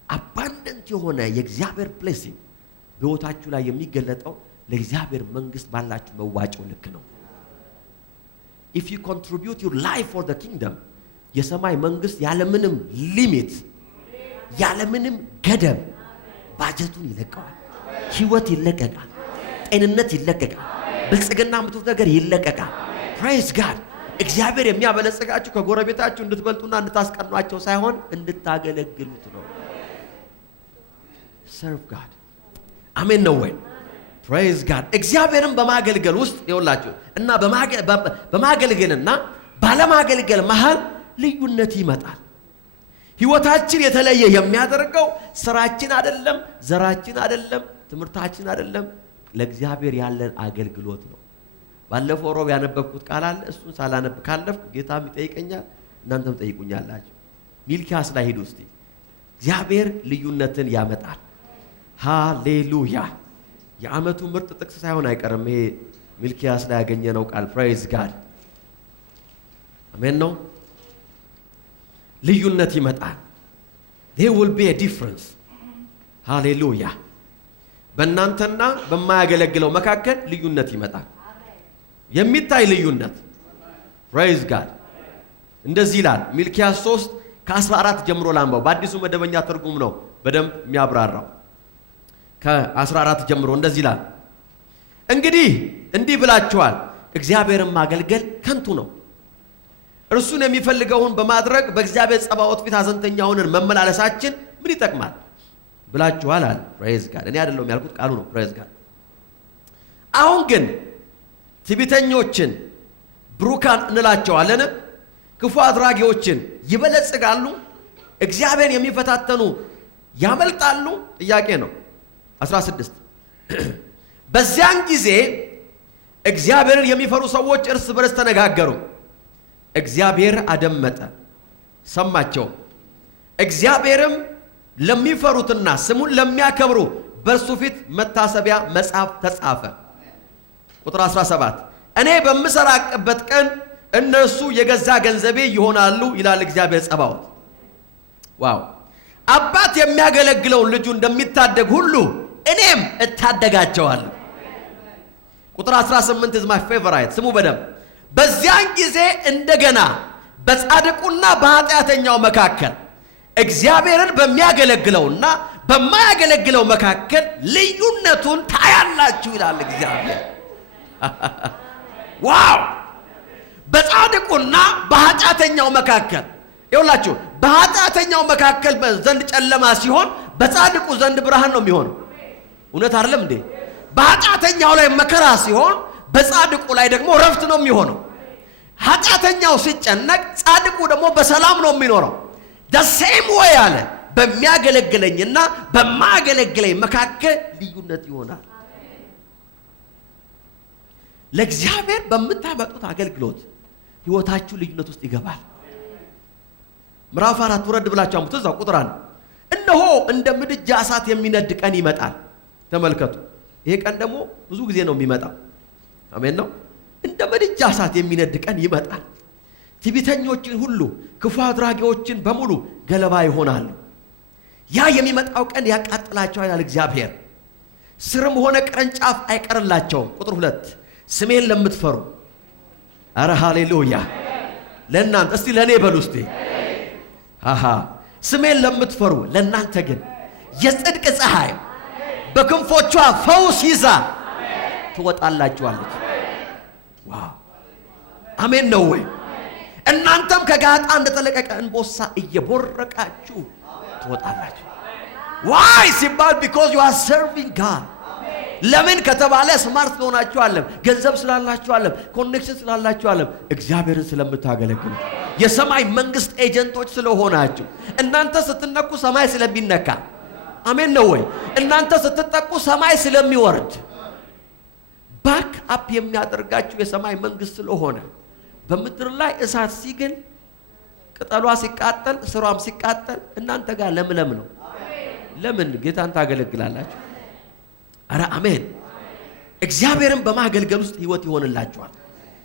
አባንደንት የሆነ የእግዚአብሔር ብሌሲንግ በሕይወታችሁ ላይ የሚገለጠው ለእግዚአብሔር መንግስት ባላችሁ መዋጮው ልክ ነው። If you contribute your life for the kingdom, የሰማይ መንግስት ያለምንም ሊሚት ያለምንም ገደብ ባጀቱን ይለቀዋል። ህይወት ይለቀቃል። ጤንነት ይለቀቃል። ብልጽግና የምትሉት ነገር ይለቀቃል። Praise God. እግዚአብሔር የሚያበለጽጋችሁ ከጎረቤታችሁ እንድትበልጡና እንድታስቀኗቸው ሳይሆን እንድታገለግሉት ነው። Serve God. አሜን ነው ወይ? Praise God. እግዚአብሔርን በማገልገል ውስጥ ይኸውላችሁ እና በማገልገልና ባለማገልገል መሃል ልዩነት ይመጣል። ህይወታችን የተለየ የሚያደርገው ስራችን አይደለም፣ ዘራችን አይደለም፣ ትምህርታችን አይደለም፣ ለእግዚአብሔር ያለን አገልግሎት ነው። ባለፈው ሮብ ያነበብኩት ቃል አለ። እሱን ሳላነብ ካለፍኩ ጌታም ይጠይቀኛል፣ እናንተም ጠይቁኛላችሁ። ሚልኪያስ ላይ ሄዱ እስቲ። እግዚአብሔር ልዩነትን ያመጣል። ሃሌሉያ። የዓመቱ ምርጥ ጥቅስ ሳይሆን አይቀርም ይሄ ሚልኪያስ ላይ ያገኘነው ቃል። ፕሬዝ ጋድ። አሜን ነው። ልዩነት ይመጣል። there will be a difference። ሃሌሉያ። በእናንተና በማያገለግለው መካከል ልዩነት ይመጣል። የሚታይ ልዩነት። ፕሬዝ ጋድ። እንደዚህ ይላል ሚልኪያስ 3 ከ14 ጀምሮ ላንባው። በአዲሱ መደበኛ ትርጉም ነው በደንብ የሚያብራራው። ከ14 ጀምሮ እንደዚህ ይላል፣ እንግዲህ እንዲህ ብላችኋል፣ እግዚአብሔርን ማገልገል ከንቱ ነው። እርሱን የሚፈልገውን በማድረግ በእግዚአብሔር ጸባዖት ፊት ሐዘንተኛ ሆነን መመላለሳችን ምን ይጠቅማል ብላችኋል አለ። ፕሬዝ ጋድ። እኔ አይደለሁም ያልኩት ቃሉ ነው። ፕሬዝ ጋድ። አሁን ግን ትዕቢተኞችን ብሩካን እንላቸዋለን፣ ክፉ አድራጊዎችን ይበለጽጋሉ፣ እግዚአብሔርን የሚፈታተኑ ያመልጣሉ። ጥያቄ ነው። 16 በዚያን ጊዜ እግዚአብሔርን የሚፈሩ ሰዎች እርስ በርስ ተነጋገሩ። እግዚአብሔር አደመጠ ሰማቸው። እግዚአብሔርም ለሚፈሩትና ስሙን ለሚያከብሩ በእርሱ ፊት መታሰቢያ መጽሐፍ ተጻፈ። ቁጥር 17 እኔ በምሰራቅበት ቀን እነርሱ የገዛ ገንዘቤ ይሆናሉ ይላል እግዚአብሔር ጸባዖት። ዋው! አባት የሚያገለግለውን ልጁ እንደሚታደግ ሁሉ እኔም እታደጋቸዋለሁ። ቁጥር 18 is my favorite። ስሙ በደንብ። በዚያን ጊዜ እንደገና በጻድቁና በኃጢአተኛው መካከል እግዚአብሔርን በሚያገለግለውና በማያገለግለው መካከል ልዩነቱን ታያላችሁ ይላል እግዚአብሔር። ዋው! በጻድቁና በኃጢአተኛው መካከል ይኸውላችሁ፣ በኃጢአተኛው መካከል ዘንድ ጨለማ ሲሆን በጻድቁ ዘንድ ብርሃን ነው የሚሆነው። እውነት አይደለም እንዴ? በኃጢአተኛው ላይ መከራ ሲሆን በጻድቁ ላይ ደግሞ ረፍት ነው የሚሆነው። ኃጢአተኛው ሲጨነቅ፣ ጻድቁ ደግሞ በሰላም ነው የሚኖረው። the same way አለ በሚያገለግለኝና በማያገለግለኝ መካከል ልዩነት ይሆናል። ለእግዚአብሔር በምታመጡት አገልግሎት ህይወታችሁ ልዩነት ውስጥ ይገባል። ምዕራፍ 4 ወረድ ብላችሁ አምጡ። እዛው ቁጥር 1 እነሆ እንደ ምድጃ እሳት የሚነድ ቀን ይመጣል። ተመልከቱ። ይሄ ቀን ደግሞ ብዙ ጊዜ ነው የሚመጣው። አሜን ነው። እንደ ምድጃ እሳት የሚነድ ቀን ይመጣል። ትዕቢተኞችን ሁሉ ክፉ አድራጊዎችን በሙሉ ገለባ ይሆናሉ። ያ የሚመጣው ቀን ያቃጥላቸዋል ይላል እግዚአብሔር። ስርም ሆነ ቅርንጫፍ አይቀርላቸውም። ቁጥር 2 ስሜን ለምትፈሩ፣ አረ ሃሌሉያ! ለእናንተ እስቲ ለእኔ በሉ እስቲ ስሜን ለምትፈሩ ለእናንተ ግን የጽድቅ ፀሐይ በክንፎቿ ፈውስ ይዛ ትወጣላችኋለች። ዋው! አሜን ነው ወይ? እናንተም ከጋጣ እንደተለቀቀ እንቦሳ እየቦረቃችሁ ትወጣላችሁ። ዋይ ሲባል because you are serving God። ለምን ከተባለ ስማርት ስለሆናችሁ አይደለም፣ ገንዘብ ስላላችሁ አይደለም፣ ኮኔክሽን ስላላችሁ አይደለም፣ እግዚአብሔርን ስለምታገለግሉ የሰማይ መንግስት ኤጀንቶች ስለሆናችሁ። እናንተ ስትነኩ ሰማይ ስለሚነካ፣ አሜን ነው ወይ? እናንተ ስትጠቁ ሰማይ ስለሚወርድ ባክ አፕ የሚያደርጋችሁ የሰማይ መንግስት ስለሆነ በምድር ላይ እሳት ሲግል ቅጠሏ ሲቃጠል ስሯም ሲቃጠል እናንተ ጋር ለምለም ነው። ለምን ጌታን ታገለግላላችሁ? አረ አሜን። እግዚአብሔርን በማገልገል ውስጥ ህይወት ይሆንላችኋል።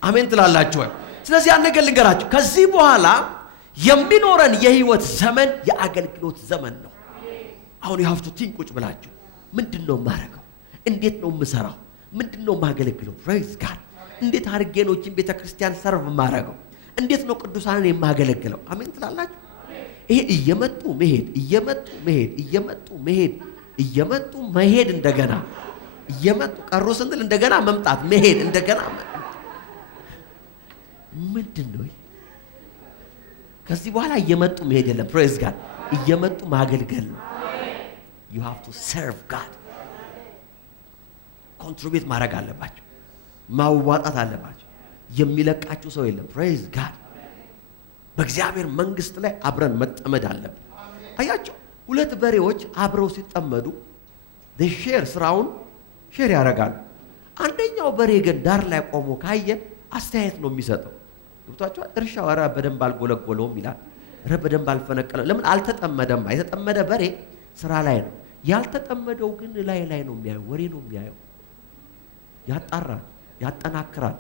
አሜን ትላላችሁ። ስለዚህ ያን ነገር ልንገራችሁ፣ ከዚህ በኋላ የሚኖረን የህይወት ዘመን የአገልግሎት ዘመን ነው። አሁን የሀፍቱ ቲንቁጭ ብላችሁ ምንድነው ማረገው? እንዴት ነው የምሰራው? ምንድነው ማገለግለው? ፕሬዝ ጋድ። እንዴት አድርጌ ነው እቺን ቤተክርስቲያን ሰርቭ ማረገው? እንዴት ነው ቅዱሳንን የማገለግለው? አሜን ትላላችሁ። ይሄ እየመጡ መሄድ እንደገና እየመጡ ቀሩ ስንል እንደገና መምጣት መሄድ እንደገና ምንድነው? ከዚህ በኋላ እየመጡ መሄድ የለም። ፕሬዝ ጋድ። እየመጡ ማገልገል ነው። you have to serve God። ኮንትሪቢዩት ማድረግ አለባችሁ፣ ማዋጣት አለባችሁ። የሚለቃችሁ ሰው የለም። ፕሬዝ ጋድ። በእግዚአብሔር መንግስት ላይ አብረን መጠመድ አለብን። አያችሁ፣ ሁለት በሬዎች አብረው ሲጠመዱ ስራውን ሼር ያደርጋሉ። አንደኛው በሬ ግን ዳር ላይ ቆሞ ካየ አስተያየት ነው የሚሰጠው። ገብቷችኋል? እርሻው ኧረ በደንብ አልጎለጎለውም ይላል። ኧረ በደንብ አልፈነቀለም። ለምን አልተጠመደም? የተጠመደ በሬ ስራ ላይ ነው። ያልተጠመደው ግን ላይ ነው የሚያየው፣ ወሬ ነው የሚያየው። ያጣራል፣ ያጠናክራል፣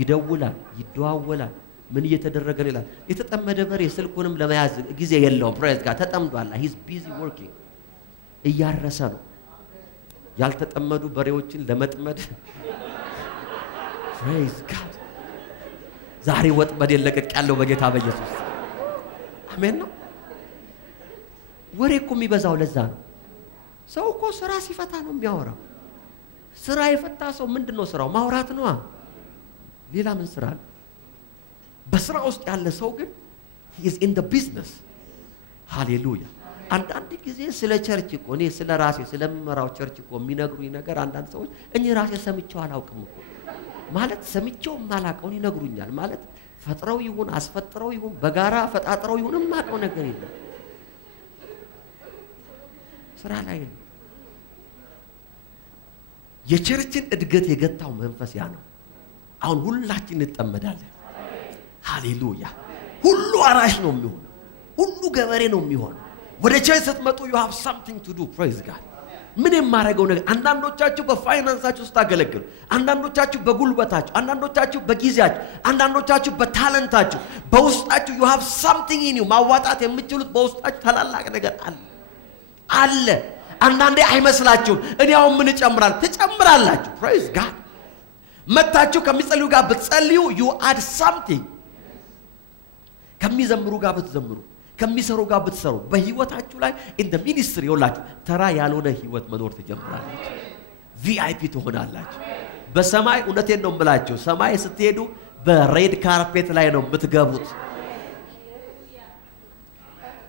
ይደውላል፣ ይደዋወላል። ምን እየተደረገ ነው ይላል። የተጠመደ በሬ ስልኩንም ለመያዝ ጊዜ የለውም። ፕሬዝ ጋር ተጠምዷል። he's busy working። እያረሰ ነው። ያልተጠመዱ በሬዎችን ለመጥመድ ፕሬዝ ጋድ። ዛሬ ወጥመድ የለቀቅ ያለው በጌታ በኢየሱስ አሜን ነው። ወሬ እኮ የሚበዛው ለዛ ነው። ሰው እኮ ስራ ሲፈታ ነው የሚያወራው። ስራ የፈታ ሰው ምንድነው ስራው? ማውራት ነው። ሌላ ምን ስራ አለ? በስራ ውስጥ ያለ ሰው ግን he is in the business። ሃሌሉያ። አንዳንድ ጊዜ ስለ ቸርች እኮ እኔ ስለ ራሴ ስለምመራው ቸርች እኮ የሚነግሩኝ ነገር አንዳንድ ሰዎች እኔ ራሴ ሰምቼው አላውቅም እኮ ማለት ሰምቼው ማላውቀውን ይነግሩኛል። ማለት ፈጥረው ይሁን አስፈጥረው ይሁን በጋራ ፈጣጥረው ይሁን ማቀው ነገር የለም። ስራ ላይ ነው። የቸርችን እድገት የገታው መንፈስ ያ ነው። አሁን ሁላችን እንጠመዳለን። ሃሌሉያ። ሁሉ አራሽ ነው የሚሆነው፣ ሁሉ ገበሬ ነው የሚሆነው። ወደ ቸርች ስትመጡ you have something to do። praise God። ምን የማረገው ነገር? አንዳንዶቻችሁ በፋይናንሳችሁ ስታገለግሉ፣ አንዳንዶቻችሁ በጉልበታችሁ፣ አንዳንዶቻችሁ በጊዜያችሁ፣ አንዳንዶቻችሁ በታለንታችሁ፣ በውስጣችሁ you have something in you። ማዋጣት የምትችሉት በውስጣችሁ ታላላቅ ነገር አለ። አንዳንዴ አይመስላችሁም። እኔ አሁን ምን እጨምራለሁ? ትጨምራላችሁ። praise God። መታችሁ ከሚጸልዩ ጋር ብትጸልዩ you add something። ከሚዘምሩ ጋር ብትዘምሩ፣ ከሚሰሩ ጋር ብትሰሩ፣ በህይወታችሁ ላይ in the ministry ይወላችሁ ተራ ያልሆነ ህይወት መኖር ትጀምራላችሁ። ቪአይፒ ትሆናላችሁ። በሰማይ እውነቴን ነው የምላችሁ፣ ሰማይ ስትሄዱ በሬድ ካርፔት ላይ ነው የምትገቡት።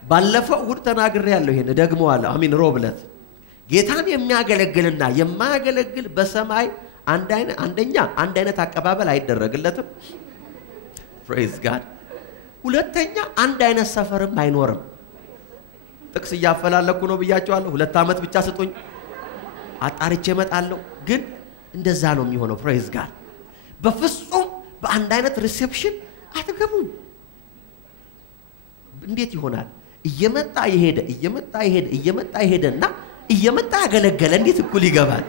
ባለፈው እሑድ ተናግሬያለሁ። ይሄን ደግመዋለሁ። አሜን። ሮብለት ጌታን የሚያገለግልና የማያገለግል በሰማይ አንድ አይነት አቀባበል አይደረግለትም። ፕሬዝ ጋድ። ሁለተኛ አንድ አይነት ሰፈርም አይኖርም። ጥቅስ እያፈላለኩ ነው ብያቸዋለሁ። 2 ዓመት ብቻ ስጡኝ አጣርቼ እመጣለሁ። ግን እንደዛ ነው የሚሆነው። ፕሬዝ ጋድ። በፍጹም በአንድ አይነት ሪሴፕሽን አትገቡም። እንዴት ይሆናል? እየመጣ ይሄደና እየመጣ ያገለገለ እንዴት እኩል ይገባል?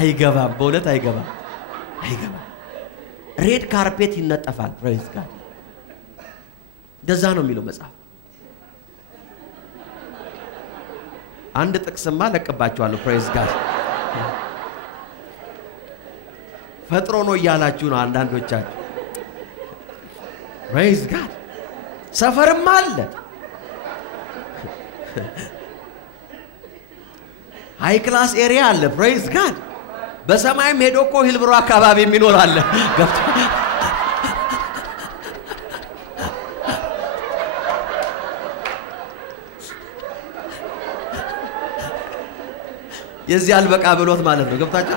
አይገባም። በእውነት አይገባም። ሬድ ካርፔት ይነጠፋል። ፕሬዝ ጋድ። እንደዛ ነው የሚለው መጽሐፍ። አንድ ጥቅስማ ለቅባችኋለሁ። ፕሬዝ ጋድ። ፈጥሮ ነው እያላችሁ ነው አንዳንዶቻችሁ። ፕሬዝ ጋድ። ሰፈርም አለ። ሃይ ክላስ ኤሪያ አለ። ፕሬዝ ጋድ። በሰማይም ሄዶ እኮ ሂልብሮ አካባቢ የሚኖር አለ። ገብቶ የዚህ አልበቃ ብሎት ማለት ነው። ገብታችሁ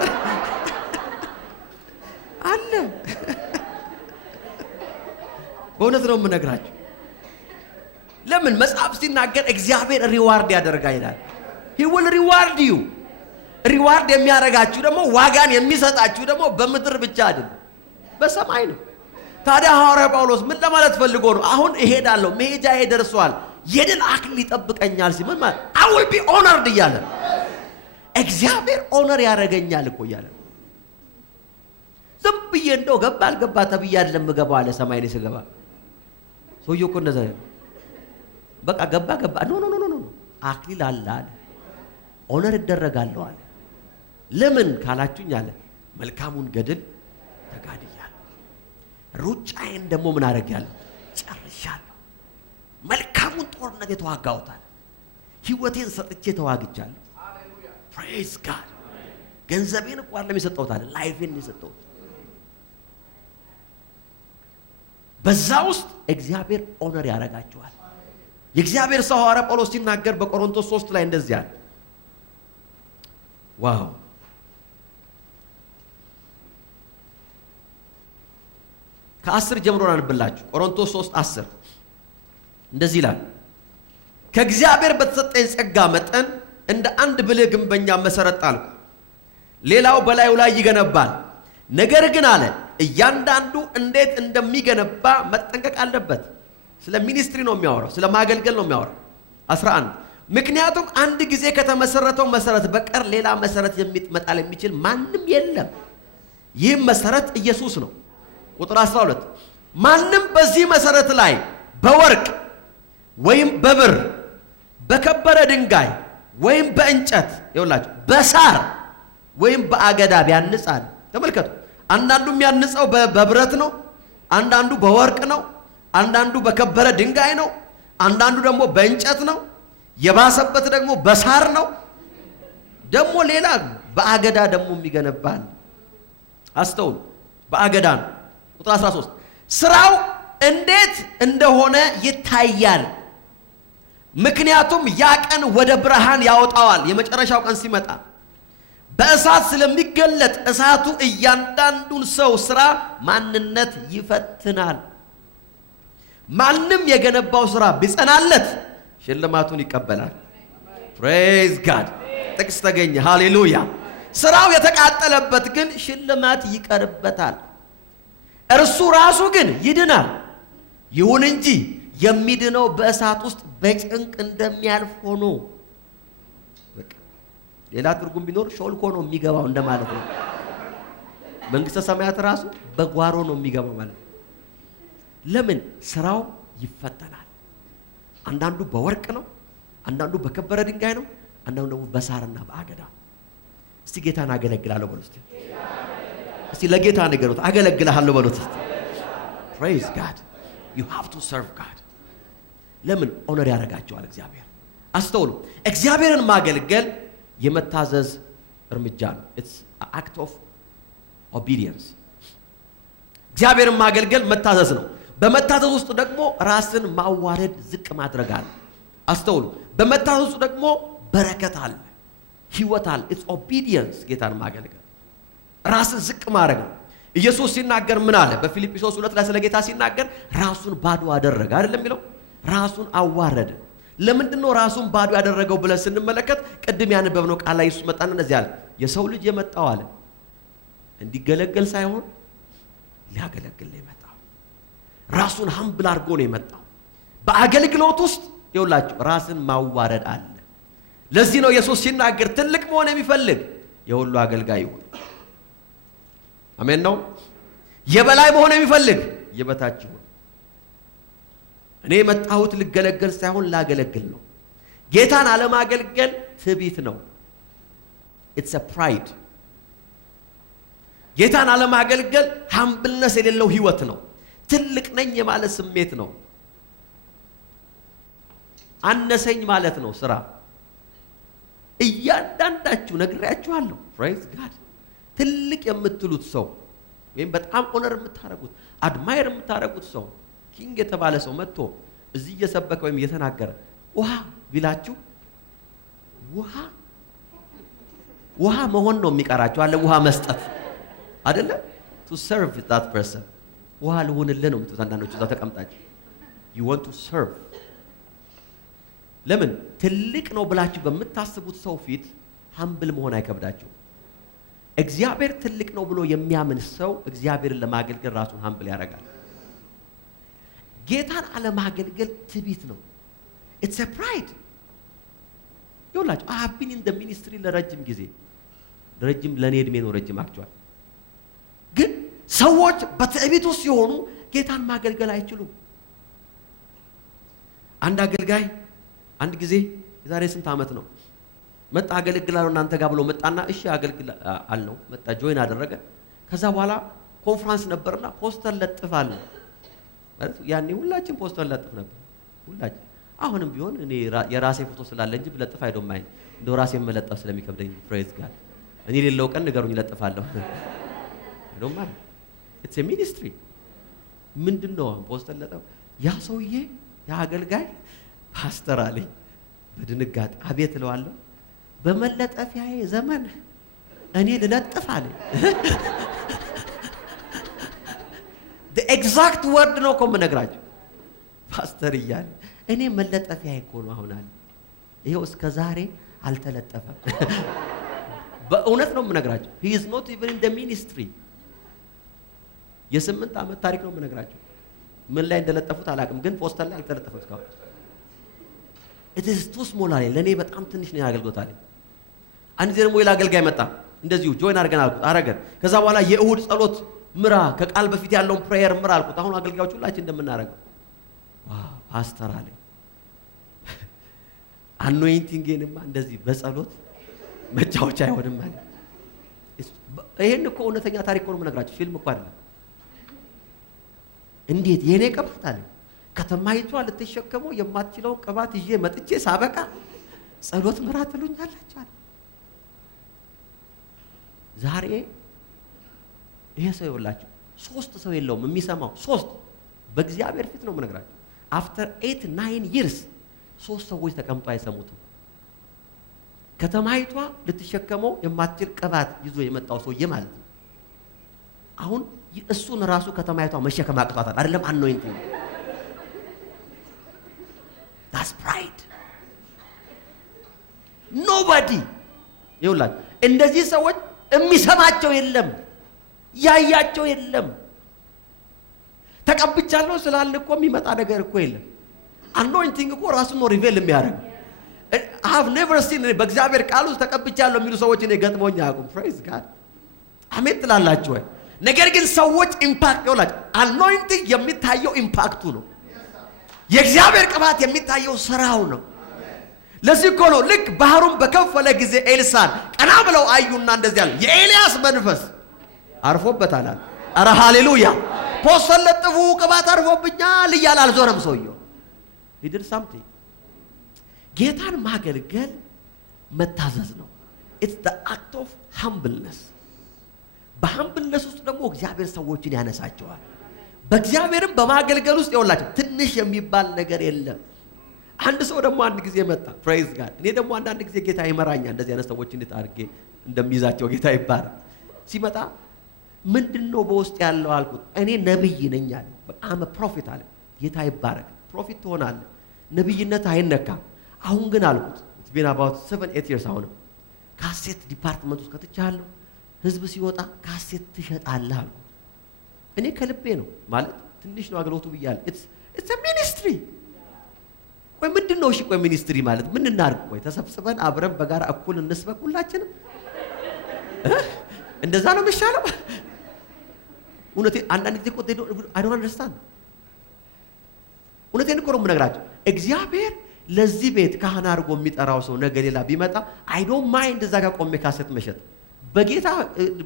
አለ። በእውነት ነው የምነግራችሁ። ለምን መጽሐፍ ሲናገር እግዚአብሔር ሪዋርድ ያደርጋል ይላል። he will reward you። ሪዋርድ የሚያደርጋችሁ ደግሞ ዋጋን የሚሰጣችሁ ደግሞ በምድር ብቻ አይደለም፣ በሰማይ ነው። ታዲያ ሐዋርያ ጳውሎስ ምን ለማለት ፈልጎ ነው? አሁን እሄዳለሁ፣ መሄጃዬ ደርሷል፣ የድል አክሊል ይጠብቀኛል ሲል ምን ማለት I will be honored እያለ እግዚአብሔር ኦነር ያደርገኛል እኮ እያለ ዝም ብዬ እንደው ገባ አልገባ ተብዬ አይደለም ገባው አለ። ሰማይ ላይ ስገባ ሰውየው እኮ እንደዛ በቃ ገባ ኖ አክሊል አለ አለ፣ ኦነር እደረጋለሁ አለ። ለምን ካላችሁኝ አለ መልካሙን ገድል ተጋድያለሁ፣ ሩጫዬን ደግሞ ምን አደርጋለሁ ጨርሻለሁ። መልካሙን ጦርነት የተዋጋሁታል፣ ህይወቴን ሰጥቼ ተዋግቻለሁ። ፕሬዝ ጋድ። ገንዘቤን እኮ አይደለም የሰጠሁት አለ፣ ላይፌን የሰጠሁት። በዛ ውስጥ እግዚአብሔር ኦነር ያደርጋቸዋል። የእግዚአብሔር ሰው ሐዋርያ ጳውሎስ ሲናገር በቆሮንቶስ 3 ላይ እንደዚህ አለ። ዋው! ከ10 ጀምሮ አንብላችሁ ቆሮንቶስ 3:10 እንደዚህ ይላል። ከእግዚአብሔር በተሰጠኝ ጸጋ መጠን እንደ አንድ ብልህ ግንበኛ መሰረት ጣልኩ፣ ሌላው በላዩ ላይ ይገነባል። ነገር ግን አለ እያንዳንዱ እንዴት እንደሚገነባ መጠንቀቅ አለበት። ስለ ሚኒስትሪ ነው የሚያወራው፣ ስለ ማገልገል ነው የሚያወራው። 11 ምክንያቱም አንድ ጊዜ ከተመሰረተው መሰረት በቀር ሌላ መሰረት የሚመጣል የሚችል ማንም የለም፣ ይህም መሰረት ኢየሱስ ነው። ቁጥር 12 ማንም በዚህ መሰረት ላይ በወርቅ ወይም በብር በከበረ ድንጋይ ወይም በእንጨት ይኸውላችሁ በሳር ወይም በአገዳ ቢያንጻል። ተመልከቱ፣ አንዳንዱ የሚያንጸው በብረት ነው፣ አንዳንዱ በወርቅ ነው፣ አንዳንዱ በከበረ ድንጋይ ነው፣ አንዳንዱ ደግሞ በእንጨት ነው፣ የባሰበት ደግሞ በሳር ነው፣ ደግሞ ሌላ በአገዳ ደግሞ የሚገነባል። አስተውሉ፣ በአገዳ ነው። ቁጥር 13 ስራው እንዴት እንደሆነ ይታያል፣ ምክንያቱም ያ ቀን ወደ ብርሃን ያወጣዋል። የመጨረሻው ቀን ሲመጣ በእሳት ስለሚገለጥ እሳቱ እያንዳንዱን ሰው ስራ ማንነት ይፈትናል። ማንም የገነባው ስራ ቢጸናለት ሽልማቱን ይቀበላል። ፕሬዝ ጋድ። ጥቅስ ተገኘ። ሃሌሉያ። ስራው የተቃጠለበት ግን ሽልማት ይቀርበታል። እርሱ ራሱ ግን ይድናል። ይሁን እንጂ የሚድነው በእሳት ውስጥ በጭንቅ እንደሚያልፍ ሆኖ። ሌላ ትርጉም ቢኖር ሾልኮ ነው የሚገባው እንደማለት ነው። መንግስተ ሰማያት ራሱ በጓሮ ነው የሚገባው ማለት ነው። ለምን? ስራው ይፈተናል። አንዳንዱ በወርቅ ነው፣ አንዳንዱ በከበረ ድንጋይ ነው፣ አንዳንዱ ደግሞ በሳርና በአገዳ። እስቲ ጌታን አገለግላለሁ በሉት። እስቲ ለጌታ ንገሩት፣ አገለግልሃለሁ በሉት። ፕሬዝ ጋድ። you have to serve God። ለምን? ኦነር ያደርጋቸዋል እግዚአብሔር። አስተውሉ፣ እግዚአብሔርን ማገልገል የመታዘዝ እርምጃ ነው። it's an act of obedience። እግዚአብሔርን ማገልገል መታዘዝ ነው። በመታዘዝ ውስጥ ደግሞ ራስን ማዋረድ ዝቅ ማድረግ አለ። አስተውሉ፣ በመታዘዝ ውስጥ ደግሞ በረከት አለ፣ ህይወት አለ። it's obedience። ጌታን ማገልገል ራስን ዝቅ ማድረግ ነው። ኢየሱስ ሲናገር ምን አለ? በፊልጵስዩስ 2 ላይ ስለ ጌታ ሲናገር ራሱን ባዶ አደረገ አይደለም የሚለው? ራሱን አዋረደ። ለምንድን ነው ራሱን ባዶ ያደረገው ብለን ስንመለከት ቅድም ያነበብነው ቃል ላይ ኢየሱስ መጣና እንደዚህ አለ፣ የሰው ልጅ የመጣው አለ እንዲገለገል ሳይሆን ሊያገለግል ነው የመጣው። ራሱን ሀምብል አድርጎ ነው የመጣው። በአገልግሎት ውስጥ ይኸውላችሁ ራስን ማዋረድ አለ። ለዚህ ነው ኢየሱስ ሲናገር ትልቅ መሆን የሚፈልግ የሁሉ አገልጋይ ይሁን። አሜን ነው። የበላይ መሆን የሚፈልግ የበታች ይሁን። እኔ የመጣሁት ልገለገል ሳይሆን ላገለግል ነው። ጌታን አለማገልገል ትዕቢት ነው። it's a pride። ጌታን አለማገልገል ሃምብልነስ የሌለው ህይወት ነው። ትልቅ ነኝ የማለት ስሜት ነው። አነሰኝ ማለት ነው። ስራ እያንዳንዳችሁ ነግሬያችኋለሁ። ፕሬዝ ጋድ። ትልቅ የምትሉት ሰው ወይም በጣም ኦነር የምታረጉት አድማየር የምታረጉት ሰው ኪንግ የተባለ ሰው መጥቶ እዚህ እየሰበከ ወይም እየተናገረ ውሃ ቢላችሁ ውሃ መሆን ነው የሚቀራችሁ አለ። ውሃ መስጠት አይደለ? to serve that person። ውሃ ልሆንልህ ነው የምትሉት አንዳንዶቹ እዛ ተቀምጣችሁ you want to serve። ለምን? ትልቅ ነው ብላችሁ በምታስቡት ሰው ፊት ሀምብል መሆን አይከብዳችሁ። እግዚአብሔር ትልቅ ነው ብሎ የሚያምን ሰው እግዚአብሔርን ለማገልገል ራሱን ሀምብል ያደርጋል። ጌታን አለማገልገል ትዕቢት ነው። it's a pride። ይኸውላችሁ I have been in the ministry ለረጅም ጊዜ ለኔ እድሜ ነው ረጅም አክቹዋሊ። ግን ሰዎች በትዕቢት ውስጥ ሲሆኑ ጌታን ማገልገል አይችሉም። አንድ አገልጋይ አንድ ጊዜ የዛሬ ስንት ዓመት ነው መጣ አገልግላለሁ እናንተ ጋር ብሎ መጣና እሺ አገልግል አልነው። መጣ ጆይን አደረገ። ከዛ በኋላ ኮንፈረንስ ነበርና ፖስተር ለጥፋል ማለት ያኔ ሁላችን ፖስተር ለጥፍ ነበር ሁላችን። አሁንም ቢሆን እኔ የራሴ ፎቶ ስላለ እንጂ ብለጥፍ አይዶማይ እንደው ራሴ መለጠፍ ስለሚከብደኝ ፕሬዝ ጋር እኔ ሌላው ቀን ንገሩኝ ለጥፋለሁ አይዶማይ። it's a ministry ምንድነው ፖስተር ለጥፍ ያ ሰውዬ ያ አገልጋይ ፓስተር አለኝ በድንጋጤ አቤት እለዋለሁ። በመለጠፊያዬ ዘመን እኔ ልለጥፍ አለኝ። the exact word ነው እኮ የምነግራችሁ ፓስተር እያለ እኔ መለጠፊያዬ እኮ ነው አሁን አለ። ይሄው እስከ ዛሬ አልተለጠፈም። በእውነት ነው የምነግራችሁ he is not even in the ministry። የ8 ዓመት ታሪክ ነው የምነግራችሁ። ምን ላይ እንደለጠፉት አላውቅም ግን ፖስተር ላይ አልተለጠፈም እስካሁን። it is too small አለ ለኔ በጣም ትንሽ ነው ያገልግሎታል። አንድ ጊዜ ደግሞ አገልጋይ መጣ እንደዚሁ ጆይን አድርገን አልኩት አረገን። ከዛ በኋላ የእሁድ ጸሎት ምራ ከቃል በፊት ያለውን ፕሬየር ምራ አልኩት። አሁን አገልጋዮች ሁላችን እንደምናረጋው ፓስተር አለኝ አኖይንቲንግንማ እንደዚህ በጸሎት መጫወቻ አይሆንም ማለት። ይሄን እኮ እውነተኛ ታሪክ ነው የምነግራችሁ ፊልም እኮ አይደለም። እንዴት የኔ ቅባት አለ ከተማይቷ ልትሸከመው የማትችለው ቅባት ይዤ መጥቼ ሳበቃ ጸሎት ምራ ትሉኛላችሁ አለ። ዛሬ ይሄ ሰው ይወላችሁ 3 ሰው የለውም የሚሰማው 3 በእግዚአብሔር ፊት ነው የምነግራችሁ። after 8-9 years 3 ሰዎች ተቀምጦ አይሰሙትም። ከተማይቷ ልትሸከመው የማትችል ቅባት ይዞ የመጣው ሰውዬ ማለት ነው። አሁን እሱን ራሱ ከተማይቷ መሸከም አቅቷታል አይደለም anointing። that's pride። nobody ይውላል እንደዚህ ሰዎች የሚሰማቸው የለም ያያቸው የለም። ተቀብቻለሁ ስላለ እኮ የሚመጣ ነገር እኮ የለም። anointing እኮ ራሱ ነው ሪቬል የሚያደርግ። I have never seen በእግዚአብሔር ቃል ውስጥ ተቀብቻለሁ የሚሉ ሰዎች እኔ ገጥሞኝ አያውቁም። praise God አሜን ትላላችሁ ወይ? ነገር ግን ሰዎች ኢምፓክት ይውላችሁ anointing የሚታየው ኢምፓክቱ ነው። የእግዚአብሔር ቅባት የሚታየው ስራው ነው። ለዚህ እኮ ነው ልክ ባህሩን በከፈለ ጊዜ ኤልሳዕ ቀና ብለው አዩና እንደዚህ አሉ የኤልያስ መንፈስ አርፎበታል አለ። ኧረ ሃሌሉያ! ፖስተር ለጥፉ ቅባት አርፎብኛል እያለ አልዞረም ሰውየው። he did something። ጌታን ማገልገል መታዘዝ ነው። it's the act of humbleness። በhumbleness ውስጥ ደግሞ እግዚአብሔር ሰዎችን ያነሳቸዋል። በእግዚአብሔርም በማገልገል ውስጥ ይኸውላችሁ ትንሽ የሚባል ነገር የለም። አንድ ሰው ደግሞ አንድ ጊዜ መጣ praise God። እኔ ደግሞ አንድ ጊዜ ጌታ ይመራኛል እንደዚህ አይነት ሰዎች እንዴት አድርጌ እንደሚይዛቸው ጌታ ይባረክ። ሲመጣ ምንድነው በውስጥ ያለው አልኩት። እኔ ነብይ ነኝ አለ። በጣም ፕሮፌት አለ። ጌታ ይባረክ። ፕሮፌት ትሆናለህ ነብይነት አይነካም። አሁን ግን አልኩት it's been about 7-8 years አሁን ካሴት ዲፓርትመንት ውስጥ ከተቻለሁ ህዝብ ሲወጣ ካሴት ትሸጣለህ አልኩት። እኔ ከልቤ ነው ማለት ትንሽ ነው አገልግሎቱ ብያለሁ። it's a ministry። ቆይ ምንድነው እሺ ቆይ ሚኒስትሪ ማለት ምን እናርግ? ቆይ ተሰብስበን አብረን በጋራ እኩል እንስበክ ሁላችንም እንደዛ ነው የሚሻለው። እውነቴ አንዳንድ ጊዜ ቆይ I don't understand። እውነቴን እኮ ነው የምነግራችሁ። እግዚአብሔር ለዚህ ቤት ካህን አድርጎ የሚጠራው ሰው ነገ ሌላ ቢመጣ I don't mind እዛ ጋር ቆሜ ካሴት መሸጥ በጌታ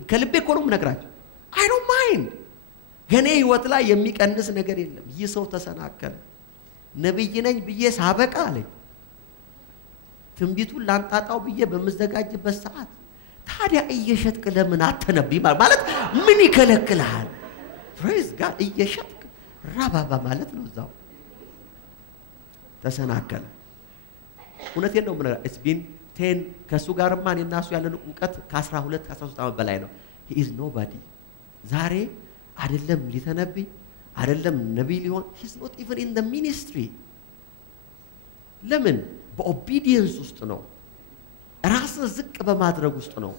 ከልቤ እኮ ነው የምነግራችሁ። I don't mind። ከኔ ህይወት ላይ የሚቀንስ ነገር የለም። ይህ ሰው ተሰናከለ። ነብይ ነኝ ብዬ ሳበቃ አለኝ ትንቢቱን ላንጣጣው ብዬ በመዘጋጅበት ሰዓት ታዲያ እየሸጥክ ለምን አትነብይ ማለት ምን ይከለክልሃል? praise God እየሸጥክ ራባባ ማለት ነው። እዛው ተሰናከለ። እውነቴን ነው የምነግርህ it's been 10 ከሱ ጋርማ እኔና እሱ ያለን ዕውቀት ከ12 ከ13 ዓመት በላይ ነው። he is nobody። ዛሬ አይደለም ሊተነብይ አይደለም ነብይ ሊሆን he's not even in the ministry። ለምን? በኦቢዲየንስ ውስጥ ነው። ራስን ዝቅ በማድረግ ውስጥ ነው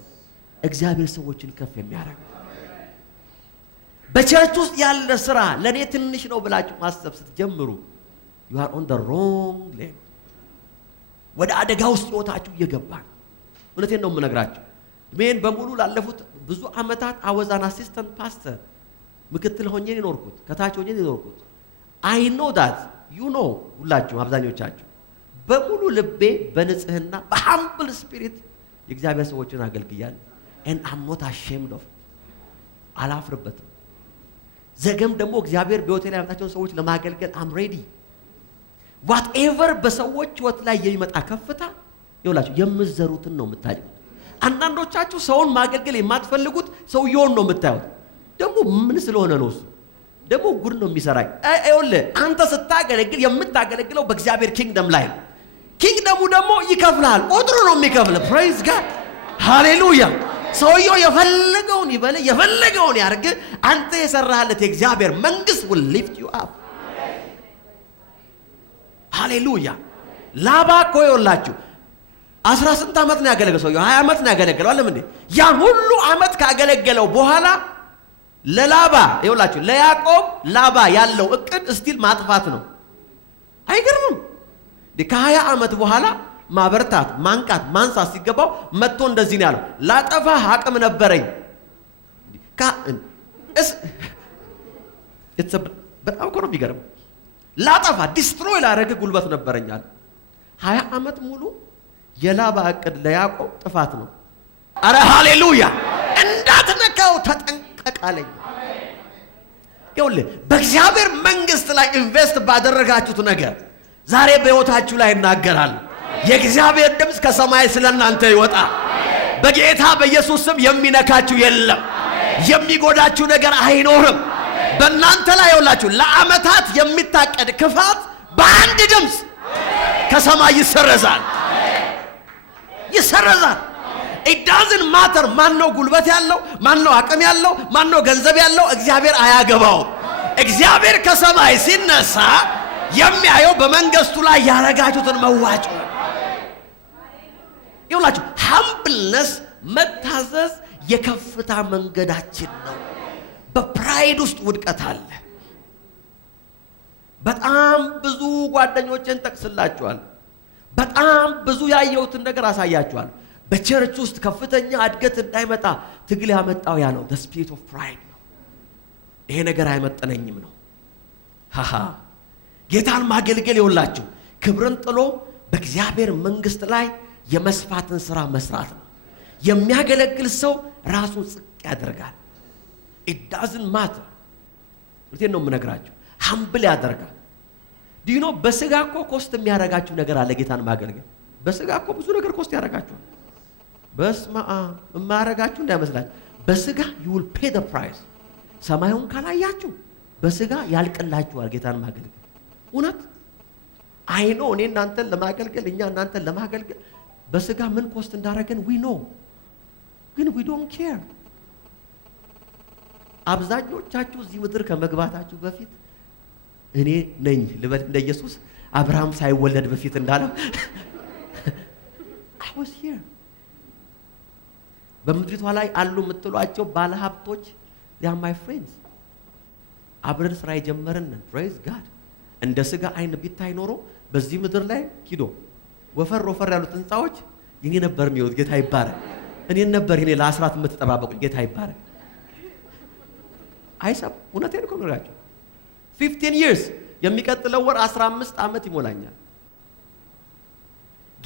እግዚአብሔር ሰዎችን ከፍ የሚያደርግ። በቸርች ውስጥ ያለ ስራ ለኔ ትንሽ ነው ብላችሁ ማሰብ ስትጀምሩ you are on the wrong lane ወደ አደጋ ውስጥ ህይወታችሁ እየገባን እውነቴን ነው የምነግራችሁ ምን በሙሉ ላለፉት ብዙ አመታት አወዛን አሲስታንት ፓስተር ምክትል ሆኜ ነው ከታች ሆኜ ነው I know that you know ሁላችሁ አብዛኞቻችሁ በሙሉ ልቤ በንጽህና በhumble spirit የእግዚአብሔር ሰዎችን አገልግያለሁ and I'm not ashamed of it አላፍርበትም ዘገም ደግሞ እግዚአብሔር በሆቴል ያመጣቸውን ሰዎች ለማገልገል I'm ready whatever በሰዎች ህይወት ላይ የሚመጣ ከፍታ ይውላችሁ የምትዘሩትን ነው የምታጭዱት አንዳንዶቻችሁ ሰውን ማገልገል የማትፈልጉት ሰውየውን ነው የምታዩት ደግሞ ምን ስለሆነ ነው እሱ ደግሞ ጉድ ነው የሚሰራኝ አይውልህ አንተ ስታገለግል የምታገለግለው በእግዚአብሔር ኪንግደም ላይ ኪንግደሙ ደግሞ ይከፍላል ቁጥሩ ነው የሚከፍለው praise God hallelujah ሰውየው የፈለገውን ይበለ የፈለገውን ያርግ አንተ የሰራህለት የእግዚአብሔር መንግስት will lift you up hallelujah ላባ ቆይላችሁ 18 አመት ነው ያገለገለው ሰውየው 20 አመት ነው ያገለገለው አይደል እንዴ ያን ሁሉ አመት ካገለገለው በኋላ ለላባ ይውላችሁ ለያዕቆብ ላባ ያለው እቅድ ስቲል ማጥፋት ነው አይገርምም ከ20 አመት በኋላ ማበርታት ማንቃት ማንሳት ሲገባው መጥቶ እንደዚህ ነው ያለው ላጠፋህ አቅም ነበረኝ በጣም ነው የሚገርም ላጠፋ ዲስትሮይ ላረገ ጉልበት ነበረኛል 20 አመት ሙሉ የላባ እቅድ ለያዕቆብ ጥፋት ነው አረ ሃሌሉያ እንዳትነካው ተጠንቀቃለኝ ይኸውልህ በእግዚአብሔር መንግስት ላይ ኢንቨስት ባደረጋችሁት ነገር ዛሬ በህይወታችሁ ላይ እናገራል የእግዚአብሔር ድምጽ ከሰማይ ስለናንተ ይወጣ በጌታ በኢየሱስ ስም የሚነካችሁ የለም የሚጎዳችሁ ነገር አይኖርም በእናንተ ላይ ይውላችሁ ለአመታት የሚታቀድ ክፋት በአንድ ድምጽ ከሰማይ ይሰረዛል it doesn't matter ማን ነው ጉልበት ያለው ማን ነው አቅም ያለው ማን ነው ገንዘብ ያለው እግዚአብሔር አያገባው እግዚአብሔር ከሰማይ ሲነሳ የሚያየው በመንግስቱ ላይ ያረጋችሁትን መዋጮ ይውላችሁ humbleness መታዘዝ የከፍታ መንገዳችን ነው በፕራይድ ውስጥ ውድቀት አለ በጣም ብዙ ጓደኞችን ተክስላችኋል በጣም ብዙ ያየሁትን ነገር አሳያችኋል በቸርች ውስጥ ከፍተኛ እድገት እንዳይመጣ ትግል ያመጣው ያለው the spirit of pride ነው ይሄ ነገር አይመጠነኝም ነው ጌታን ማገልገል ይውላችሁ ክብርን ጥሎ በእግዚአብሔር መንግስት ላይ የመስፋትን ስራ መስራት ነው የሚያገለግል ሰው ራሱን ጽቅ ያደርጋል it doesn't matter እንዴት ነው የምነግራችሁ humble ያደርጋል do you know በስጋ እኮ ኮስት የሚያረጋችሁ ነገር አለ ጌታን ማገልገል በስጋ እኮ ብዙ ነገር ኮስት ያረጋችሁ በስማአ ማረጋችሁ እንዳይመስላችሁ በስጋ you will pay the price ሰማዩን ካላያችሁ በስጋ ያልቅላችኋል ጌታን ማገልገል እውነት አይኖ እኔ እናንተን ለማገልገል እኛ እናንተን ለማገልገል በስጋ ምን ኮስት እንዳረገን we know ግን we don't care አብዛኞቻችሁ እዚህ ምድር ከመግባታችሁ በፊት እኔ ነኝ ልበል እንደ ኢየሱስ አብርሃም ሳይወለድ በፊት እንዳለው I was here በምድሪቷ ላይ አሉ የምትሏቸው ባለሀብቶች they are my friends አብረን ስራ የጀመርን praise God እንደ ስጋ አይን ቢታይ ኖሮ በዚህ ምድር ላይ ኪዶ ወፈር ያሉት ህንጻዎች የኔ ነበር የሚወት ጌታ ይባረክ እኔ ነበር እኔ ለአስራት የምትጠባበቁ ጌታ ይባረክ አይሰብ እውነቴን እኮ ነው 15 years የሚቀጥለው ወር 15 አመት ይሞላኛል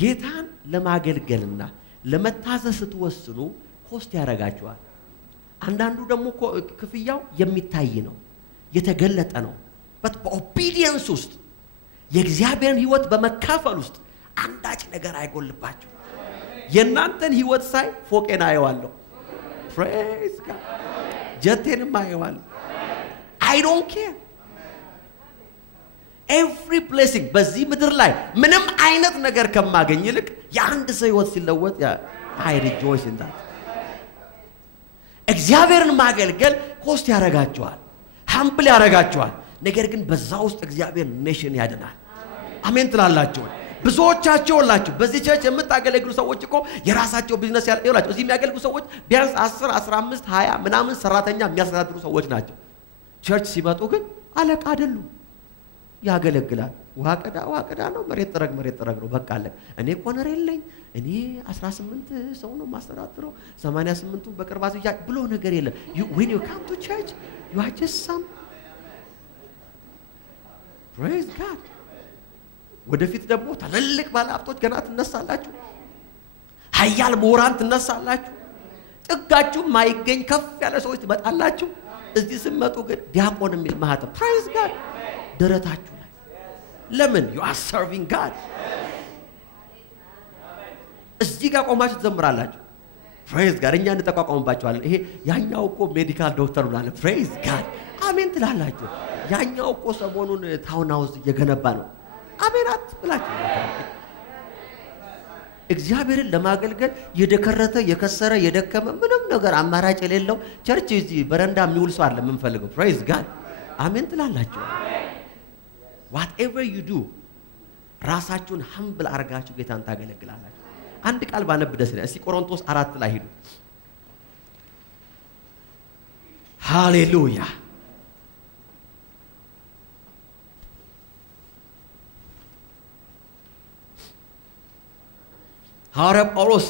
ጌታን ለማገልገልና ለመታዘዝ ስትወስኑ ኮስት ያረጋችኋል አንዳንዱ ደግሞ ክፍያው የሚታይ ነው የተገለጠ ነው በኦቢዲየንስ ውስጥ የእግዚአብሔርን ህይወት በመካፈል ውስጥ አንዳች ነገር አይጎልባችሁ የናንተን ህይወት ሳይ ፎቄና አየዋለሁ praise God ጀቴንም አየዋለሁ I don't care every blessing በዚህ ምድር ላይ ምንም አይነት ነገር ከማገኝ ይልቅ የአንድ ሰው ህይወት ሲለወጥ I rejoice in that እግዚአብሔርን ማገልገል ኮስት ያረጋችኋል humble ያረጋችኋል ነገር ግን በዛ ውስጥ እግዚአብሔር ኔሽን ያድናል አሜን ትላላችሁ ብዙዎቻችሁ ሁላችሁ በዚህ ቸርች የምታገለግሉ ሰዎች እኮ የራሳቸው ቢዝነስ ያላችሁ እዚህ የሚያገለግሉ ሰዎች ቢያንስ 10 15 20 ምናምን ሰራተኛ የሚያስተዳድሩ ሰዎች ናቸው ቸርች ሲመጡ ግን አለቃ አይደሉም። ያገለግላል። ውሃ ቀዳ ነው፣ መሬት ጠረግ ነው። በቃ አለ። እኔ ኮነሬል ነኝ፣ እኔ 18 ሰው ነው ማስተዳድረው፣ 88ቱ በቅርባቱ ብሎ ነገር የለም። when you come to church you are just some praise God። ወደፊት ደግሞ ትልልቅ ባለሀብቶች ገና ትነሳላችሁ፣ ኃያል ምሁራን ትነሳላችሁ፣ ጥጋችሁ ማይገኝ ከፍ ያለ ሰዎች ትመጣላችሁ። እዚህ ስትመጡ ግን ዲያቆን የሚል ማህተም praise God ደረታችሁ ላይ። ለምን? you are serving God። እዚህ ጋር ቆማችሁ ትዘምራላችሁ praise God። እኛ እንጠቋቋምባችኋለን። ይሄ ያኛው እኮ ሜዲካል ዶክተር ብላለ praise God አሜን ትላላችሁ። ያኛው እኮ ሰሞኑን ታውን ሃውስ እየገነባ ነው አሜን አትብላችሁ። እግዚአብሔርን ለማገልገል የደከረተ የከሰረ የደከመ ምንም ነገር አማራጭ የሌለው ቸርች እዚህ በረንዳ የሚውል ሰው አለ የምንፈልገው praise God አሜን ትላላችሁ። whatever you do ራሳችሁን humble አርጋችሁ ጌታን ታገለግላላችሁ። አንድ ቃል ባነብ ደስ ይላል። እስቲ ቆሮንቶስ 4 ላይ ሄዱ። ሃሌሉያ። ሐዋርያ ጳውሎስ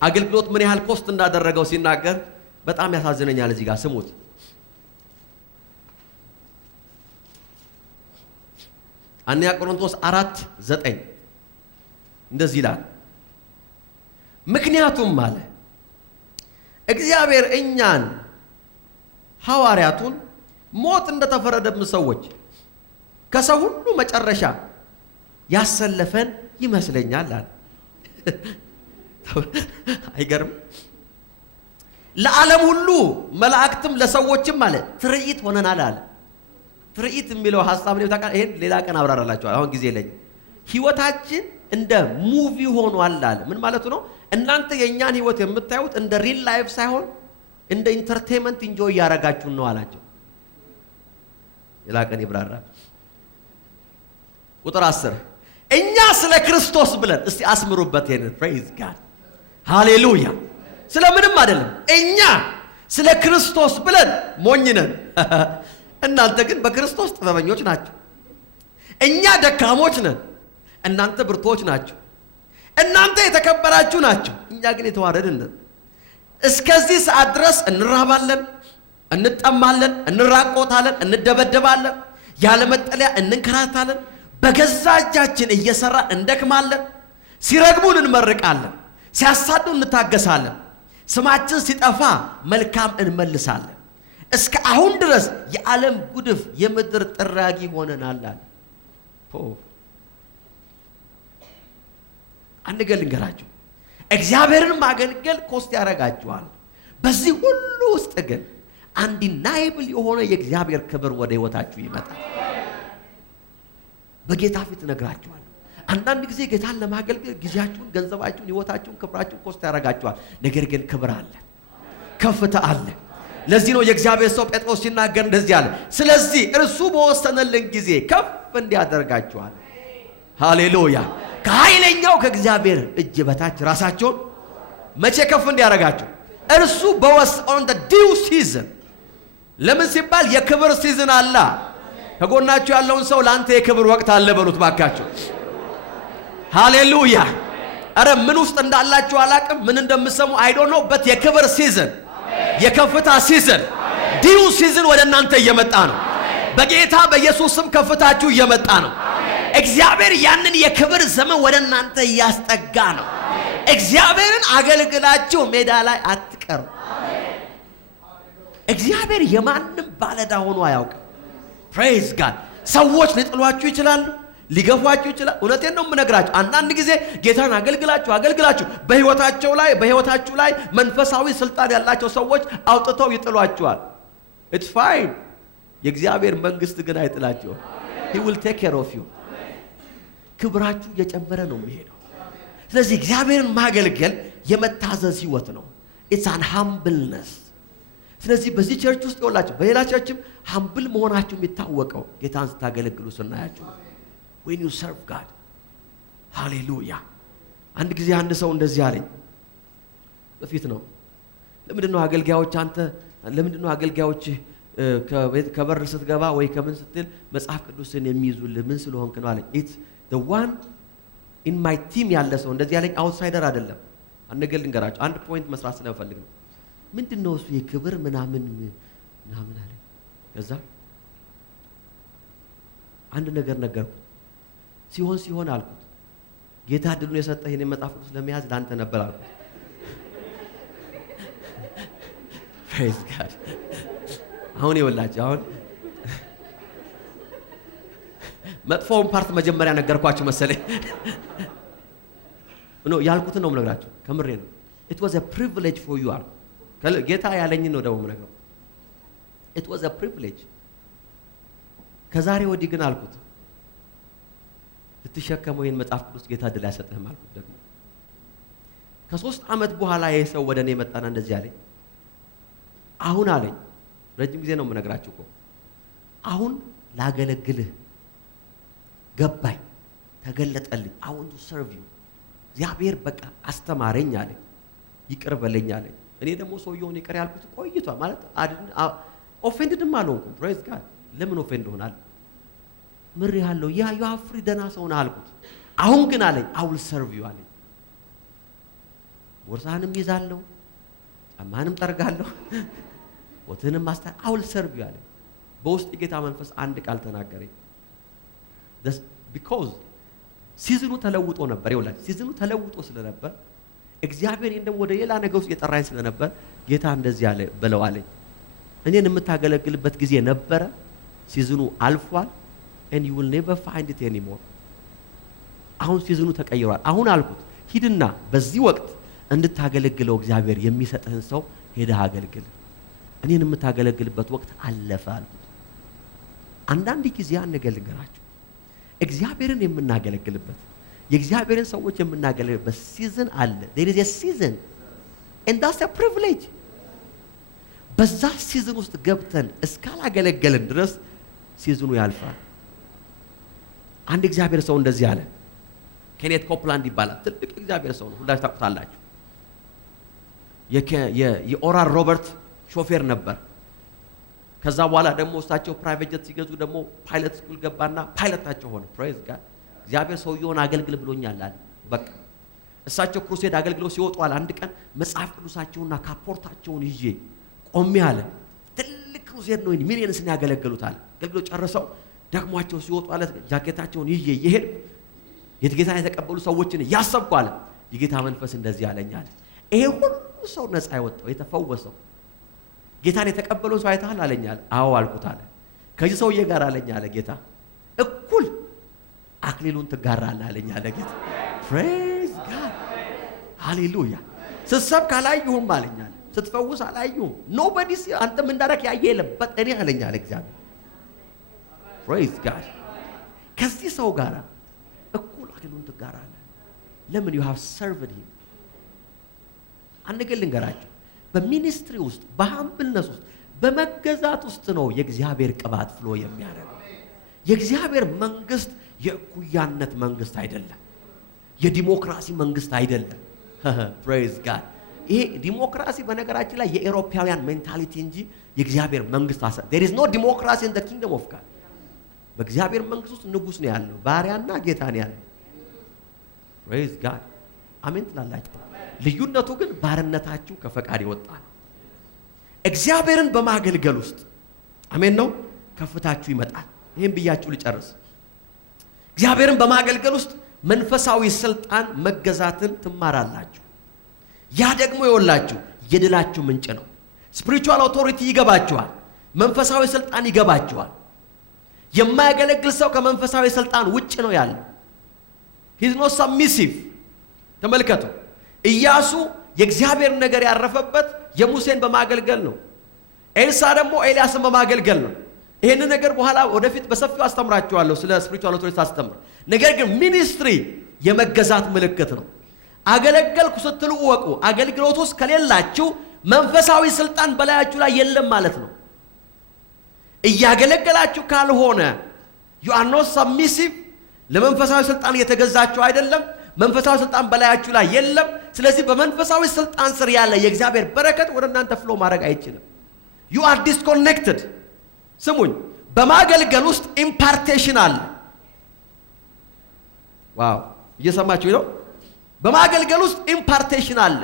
አገልግሎት ምን ያህል ኮስት እንዳደረገው ሲናገር በጣም ያሳዝነኛል። እዚህ ጋር ስሙት። አንደኛ ቆሮንቶስ 4:9 እንደዚህ ይላል። ምክንያቱም አለ እግዚአብሔር እኛን ሐዋርያቱን ሞት እንደተፈረደብን ሰዎች ከሰው ሁሉ መጨረሻ ያሰለፈን ይመስለኛል አለ። አይገርም? ለዓለም ሁሉ መላእክትም ለሰዎችም አለ ትርኢት ሆነናል አለ። ትርኢት የሚለው ሐሳብ ነው ታውቃለህ። ይሄን ሌላ ቀን አብራራላችኋለሁ። አሁን ጊዜ የለኝም። ህይወታችን እንደ ሙቪ ሆኗል አለ። ምን ማለቱ ነው? እናንተ የኛን ህይወት የምታዩት እንደ ሪል ላይፍ ሳይሆን እንደ ኢንተርቴይንመንት ኢንጆይ ያረጋችሁ ነው አላቸው። ሌላ ቀን ይብራራል። ቁጥር 10 እኛ ስለ ክርስቶስ ብለን እስቲ አስምሩበት። ይሄን praise God ሃሌሉያ። ስለምንም አይደለም። እኛ ስለ ክርስቶስ ብለን ሞኝ ነን፣ እናንተ ግን በክርስቶስ ጥበበኞች ናችሁ። እኛ ደካሞች ነን፣ እናንተ ብርቶች ናችሁ። እናንተ የተከበራችሁ ናችሁ፣ እኛ ግን የተዋረድን ነን። እስከዚህ ሰዓት ድረስ እንራባለን፣ እንጠማለን፣ እንራቆታለን፣ እንደበደባለን፣ ያለ መጠለያ እንንከራታለን፣ በገዛ እጃችን እየሰራ እንደክማለን፣ ሲረግሙን እንመርቃለን፣ ሲያሳዱን እንታገሳለን፣ ስማችን ሲጠፋ መልካም እንመልሳለን። እስከ አሁን ድረስ የዓለም ጉድፍ የምድር ጥራጊ ሆነናል አለ። አንድ ነገር ልንገራችሁ፣ እግዚአብሔርን ማገልገል ኮስት ያደርጋችኋል። በዚህ ሁሉ ውስጥ ግን አንዲናይብል የሆነ የእግዚአብሔር ክብር ወደ ህይወታችሁ ይመጣል። በጌታ ፊት እነግራችኋለሁ። አንዳንድ ጊዜ ጌታን ለማገልገል ጊዜያችሁን፣ ገንዘባችሁን፣ ህይወታችሁን፣ ክብራችሁን ኮስት ያደርጋችኋል። ነገር ግን ክብር አለ፣ ከፍታ አለ። ለዚህ ነው የእግዚአብሔር ሰው ጴጥሮስ ሲናገር እንደዚህ አለ፣ ስለዚህ እርሱ በወሰነልን ጊዜ ከፍ እንዲያደርጋችኋል። ሃሌሉያ። ከኃይለኛው ከእግዚአብሔር እጅ በታች ራሳቸውን መቼ ከፍ እንዲያደርጋችሁ? እርሱ በወሰን ዲው ሲዝን። ለምን ሲባል የክብር ሲዝን አለ። ከጎናችሁ ያለውን ሰው ለአንተ የክብር ወቅት አለ በሉት ባካችሁ። ሃሌሉያ። አረ ምን ውስጥ እንዳላችሁ አላቅም፣ ምን እንደምሰሙ አይ ዶንት ኖ በት የክብር ሲዝን፣ የከፍታ ሲዝን፣ ዲው ሲዝን ወደ እናንተ እየመጣ ነው። በጌታ በኢየሱስ ስም ከፍታችሁ እየመጣ ነው። እግዚአብሔር ያንን የክብር ዘመን ወደ እናንተ እያስጠጋ ነው። እግዚአብሔርን አገልግላችሁ ሜዳ ላይ አትቀሩ። እግዚአብሔር የማንም ባለዳ ሆኖ አያውቅም። praise God። ሰዎች ሊጥሏችሁ ይችላሉ፣ ሊገፏችሁ ይችላል። እውነቴን ነው የምነግራችሁ። አንዳንድ ጊዜ ጌታን አገልግላችሁ በህይወታችሁ ላይ መንፈሳዊ ስልጣን ያላቸው ሰዎች አውጥተው ይጥሏችኋል። it's fine። የእግዚአብሔር መንግስት ግን አይጥላችሁም። he will take care of you። ክብራችሁ እየጨመረ ነው የሚሄደው። ስለዚህ እግዚአብሔርን ማገልገል የመታዘዝ ህይወት ነው። it's an humbleness። ስለዚህ በዚህ ቸርች ውስጥ ይወላችሁ፣ በሌላ ቸርችም humble መሆናችሁ የሚታወቀው ጌታን ስታገለግሉ ስናያችሁ when you serve God። ሃሌሉያ። አንድ ጊዜ አንድ ሰው እንደዚህ አለኝ፣ በፊት ነው። ለምንድነው አገልጋዮች ከበር ስትገባ ወይ ከምን ስትል መጽሐፍ ቅዱስን የሚይዙልህ ምን ስለሆንክ ነው አለኝ። ኢትስ the one in my team ያለ ሰው እንደዚህ ያለኝ አውትሳይደር አይደለም። አንገል ልንገራችሁ አንድ ፖይንት መስራት ስለፈልግ ነው። ምንድነው እሱ የክብር ምናምን አለ። ከዛ አንድ ነገር ነገርኩት። ሲሆን አልኩት ጌታ ድሉን የሰጠህ የኔ መጽሐፍ ቅዱስ ለመያዝ ላንተ ነበር አልኩት። praise God አሁን ይወላችሁ አሁን መጥፎውን ፓርት መጀመሪያ ነገርኳችሁ መሰለኝ ነው ያልኩትን ነው የምነግራችሁ ከምሬ ነው። it was a privilege for you አልኩ። ጌታ ያለኝ ነው ደግሞ የምነግረው it was a privilege። ከዛሬ ወዲህ ግን አልኩት ልትሸከመው ይሄን መጽሐፍ ቅዱስ ጌታ ድል ያሰጥህም አልኩት። ደግሞ ከ3 ዓመት በኋላ ይሄ ሰው ወደኔ መጣና እንደዚህ አለኝ። አሁን አለኝ ረጅም ጊዜ ነው የምነግራችሁ እኮ አሁን ላገለግልህ ገባኝ ተገለጠልኝ። I want to serve you እግዚአብሔር በቃ አስተማረኝ አለኝ። ይቅር በለኝ አለኝ። እኔ ደግሞ ሰውየውን ይቅር ያልኩት ቆይቷል ማለት ኦፌንድድም አልሆንኩም። ፕሬዝ ጋድ ለምን ኦፌንድ ሆናል? ምር ያለው ያ ፍሪ ደና ሰው ነህ አልኩት። አሁን ግን አለኝ I will serve you አለኝ። ቦርሳህንም ይዛለሁ ጫማህንም ጠርጋለሁ ወትንም I will serve you አለኝ። በውስጥ ጌታ መንፈስ አንድ ቃል ተናገረኝ። because ሲዝኑ ተለውጦ ነበር። ይኸውላችሁ ሲዝኑ ተለውጦ ስለነበር እግዚአብሔር እንደም ወደ ሌላ ነገር ውስጥ የጠራኝ ስለነበር ጌታ እንደዚህ አለ በለው አለኝ። እኔን የምታገለግልበት ጊዜ ነበረ ሲዝኑ አልፏል and you will never find it anymore። አሁን ሲዝኑ ተቀይሯል። አሁን አልኩት ሂድና በዚህ ወቅት እንድታገለግለው እግዚአብሔር የሚሰጥህን ሰው ሄደህ አገልግል። እኔን የምታገለግልበት ወቅት አለፈ አልኩት። አንዳንድ ጊዜ አንገልግላችሁ እግዚአብሔርን የምናገለግልበት የእግዚአብሔርን ሰዎች የምናገለግልበት ሲዝን አለ። there is a season and that's a privilege። በዛ ሲዝን ውስጥ ገብተን እስካላገለገልን ድረስ ሲዝኑ ያልፋል። አንድ እግዚአብሔር ሰው እንደዚህ አለ። ኬኔት ኮፕላንድ ይባላል። ትልቅ እግዚአብሔር ሰው ነው፣ ሁላችሁ ታውቁታላችሁ። የኦራል ሮበርት ሾፌር ነበር። ከዛ በኋላ ደግሞ እሳቸው ፕራይቬት ጀት ሲገዙ ደግሞ ፓይለት ስኩል ገባና ፓይለታቸው ሆነ። ፕሬዝ ጋድ እግዚአብሔር ሰውየውን አገልግል ብሎኛል አለ። በቃ እሳቸው ክሩሴድ አገልግለው ሲወጡ አለ አንድ ቀን መጽሐፍ ቅዱሳቸውና ካፖርታቸውን ይዤ ቆሜ አለ። ትልቅ ክሩሴድ ነው ሚሊየንስን ያገለግሉታል። አገልግለው ጨርሰው ደግሟቸው ሲወጡ አለ ጃኬታቸውን ይዤ ይሄድ የጌታን የተቀበሉ ሰዎችን ያሰብኩ አለ። የጌታ መንፈስ እንደዚህ አለኝ አለ ይሄ ሁሉ ሰው ነፃ ያወጣው የተፈወሰው ጌታን የተቀበለው ሰው አይተሃል አለኝ አለ። አዎ አልኩት አለ። ከዚህ ሰውዬ ጋር አለኝ አለ ጌታ እኩል አክሊሉን ትጋራለህ አለኝ አለ ጌታ። ፕሬዝ ጋድ ሃሌሉያ። ስትሰብክ አላየሁም አለኝ አለ። ስትፈውስ አላየሁም። ኖቦዲ አንተ ምን እንዳደረክ ያየ የለበት እኔ አለኝ አለ እግዚአብሔር። ፕሬዝ ጋድ ከዚህ ሰው ጋር እኩል አክሊሉን ትጋራለህ። ለምን you have served him። አንገል ልንገራችሁ በሚኒስትሪ ውስጥ በሃምብልነስ ውስጥ በመገዛት ውስጥ ነው የእግዚአብሔር ቅባት ፍሎ የሚያደርገው። የእግዚአብሔር መንግስት የእኩያነት መንግስት አይደለም። የዲሞክራሲ መንግስት አይደለም። ፕሬዝ ጋድ። ይሄ ዲሞክራሲ በነገራችን ላይ የአውሮፓውያን ሜንታሊቲ እንጂ የእግዚአብሔር መንግስት there is no democracy in the kingdom of God። በእግዚአብሔር መንግስት ውስጥ ንጉስ ነው ያለው፣ ባሪያና ጌታ ነው ያለው። ፕሬዝ ጋድ አሜን ትላላችሁ። ልዩነቱ ግን ባርነታችሁ ከፈቃድ ይወጣ ነው። እግዚአብሔርን በማገልገል ውስጥ አሜን ነው ከፍታችሁ ይመጣል። ይሄን ብያችሁ ልጨርስ። እግዚአብሔርን በማገልገል ውስጥ መንፈሳዊ ስልጣን መገዛትን ትማራላችሁ። ያ ደግሞ ይወላችሁ የድላችሁ ምንጭ ነው። ስፒሪቹዋል ኦቶሪቲ ይገባችኋል። መንፈሳዊ ስልጣን ይገባችኋል። የማያገለግል ሰው ከመንፈሳዊ ስልጣን ውጭ ነው ያለው። he is not submissive። ተመልከቱ ኢያሱ የእግዚአብሔር ነገር ያረፈበት የሙሴን በማገልገል ነው። ኤልሳ ደግሞ ኤልያስን በማገልገል ነው። ይሄን ነገር በኋላ ወደፊት በሰፊው አስተምራችኋለሁ ስለ ስፒሪቹዋል ኦቶሪቲ አስተምር። ነገር ግን ሚኒስትሪ የመገዛት ምልክት ነው። አገለገልኩ ስትሉ ወቁ። አገልግሎት ውስጥ ከሌላችሁ መንፈሳዊ ስልጣን በላያችሁ ላይ የለም ማለት ነው። እያገለገላችሁ ካልሆነ you are not submissive ለመንፈሳዊ ስልጣን እየተገዛችሁ አይደለም። መንፈሳዊ ስልጣን በላያችሁ ላይ የለም። ስለዚህ በመንፈሳዊ ስልጣን ስር ያለ የእግዚአብሔር በረከት ወደ እናንተ ፍሎ ማድረግ አይችልም። you are disconnected ስሙኝ በማገልገል ውስጥ ኢምፓርቴሽን አለ ዋው እየሰማችሁ ነው በማገልገል ውስጥ ኢምፓርቴሽን አለ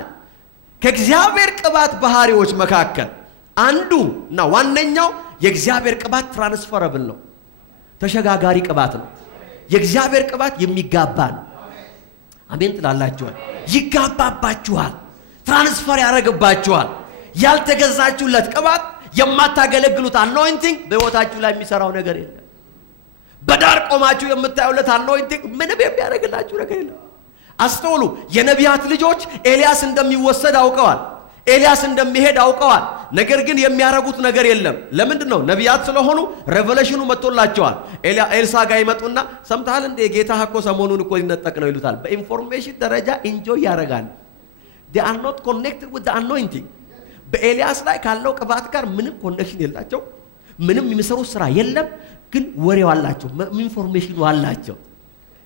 ከእግዚአብሔር ቅባት ባህሪዎች መካከል አንዱና ዋነኛው የእግዚአብሔር ቅባት ትራንስፈረብል ነው ተሸጋጋሪ ቅባት ነው የእግዚአብሔር ቅባት የሚጋባ ነው አሜን ትላላችሁ ይጋባባችኋል ትራንስፈር ያደርግባችኋል ያልተገዛችሁለት ቅባት የማታገለግሉት አኖይንቲንግ በህይወታችሁ ላይ የሚሰራው ነገር የለም በዳር ቆማችሁ የምታዩለት አኖይንቲንግ ምንም የሚያደርግላችሁ ነገር የለም አስተውሉ የነቢያት ልጆች ኤልያስ እንደሚወሰድ አውቀዋል ኤልያስ እንደሚሄድ አውቀዋል ነገር ግን የሚያረጉት ነገር የለም ለምንድነው ነቢያት ስለሆኑ ሬቨሌሽኑ መጥቶላቸዋል ኤልሳ ጋር ይመጡና ሰምተሃል እንደ ጌታ እኮ ሰሞኑን እኮ ይነጠቅ ነው ይሉታል በኢንፎርሜሽን ደረጃ ኢንጆይ ያረጋል they are not connected with the anointing በኤልያስ ላይ ካለው ቅባት ጋር ምንም ኮኔክሽን የላቸው ምንም የሚሰሩ ስራ የለም ግን ወሬው አላቸው ኢንፎርሜሽኑ አላቸው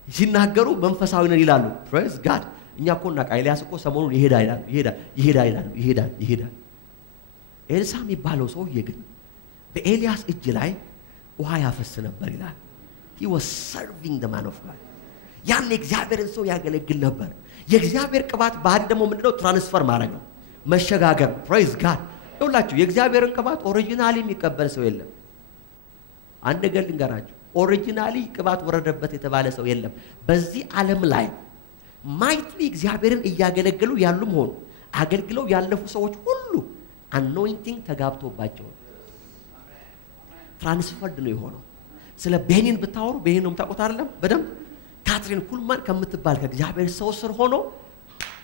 ሲናገሩ መንፈሳዊ ነን ይላሉ praise god እኛ እኮ እና ኤልያስ እኮ ሰሞኑን ይሄዳል ኤልሳ የሚባለው ሰውዬ ግን በኤልያስ እጅ ላይ ውሃ ያፈስ ነበር ይላል he was serving the man of God ያን እግዚአብሔርን ሰው ያገለግል ነበር የእግዚአብሔር ቅባት ባህሪ ደግሞ ምንድነው ትራንስፈር ማድረግ ነው መሸጋገር praise god ይኸውላችሁ የእግዚአብሔርን ቅባት ኦሪጂናሊ የሚቀበል ሰው የለም አንድ ነገር ልንገራችሁ ኦሪጂናሊ ቅባት ወረደበት የተባለ ሰው የለም በዚህ ዓለም ላይ ማይትሊ እግዚአብሔርን እያገለገሉ ያሉም ሆኑ አገልግለው ያለፉ ሰዎች ሁሉ አኖይንቲንግ ተጋብቶባቸው ትራንስፈርድ ነው የሆነው ስለ ቤኒን ብታወሩ ቤኒን ነው የምታውቁት አይደለም በደንብ ካትሪን ኩልማን ከምትባል ከእግዚአብሔር ሰው ስር ሆኖ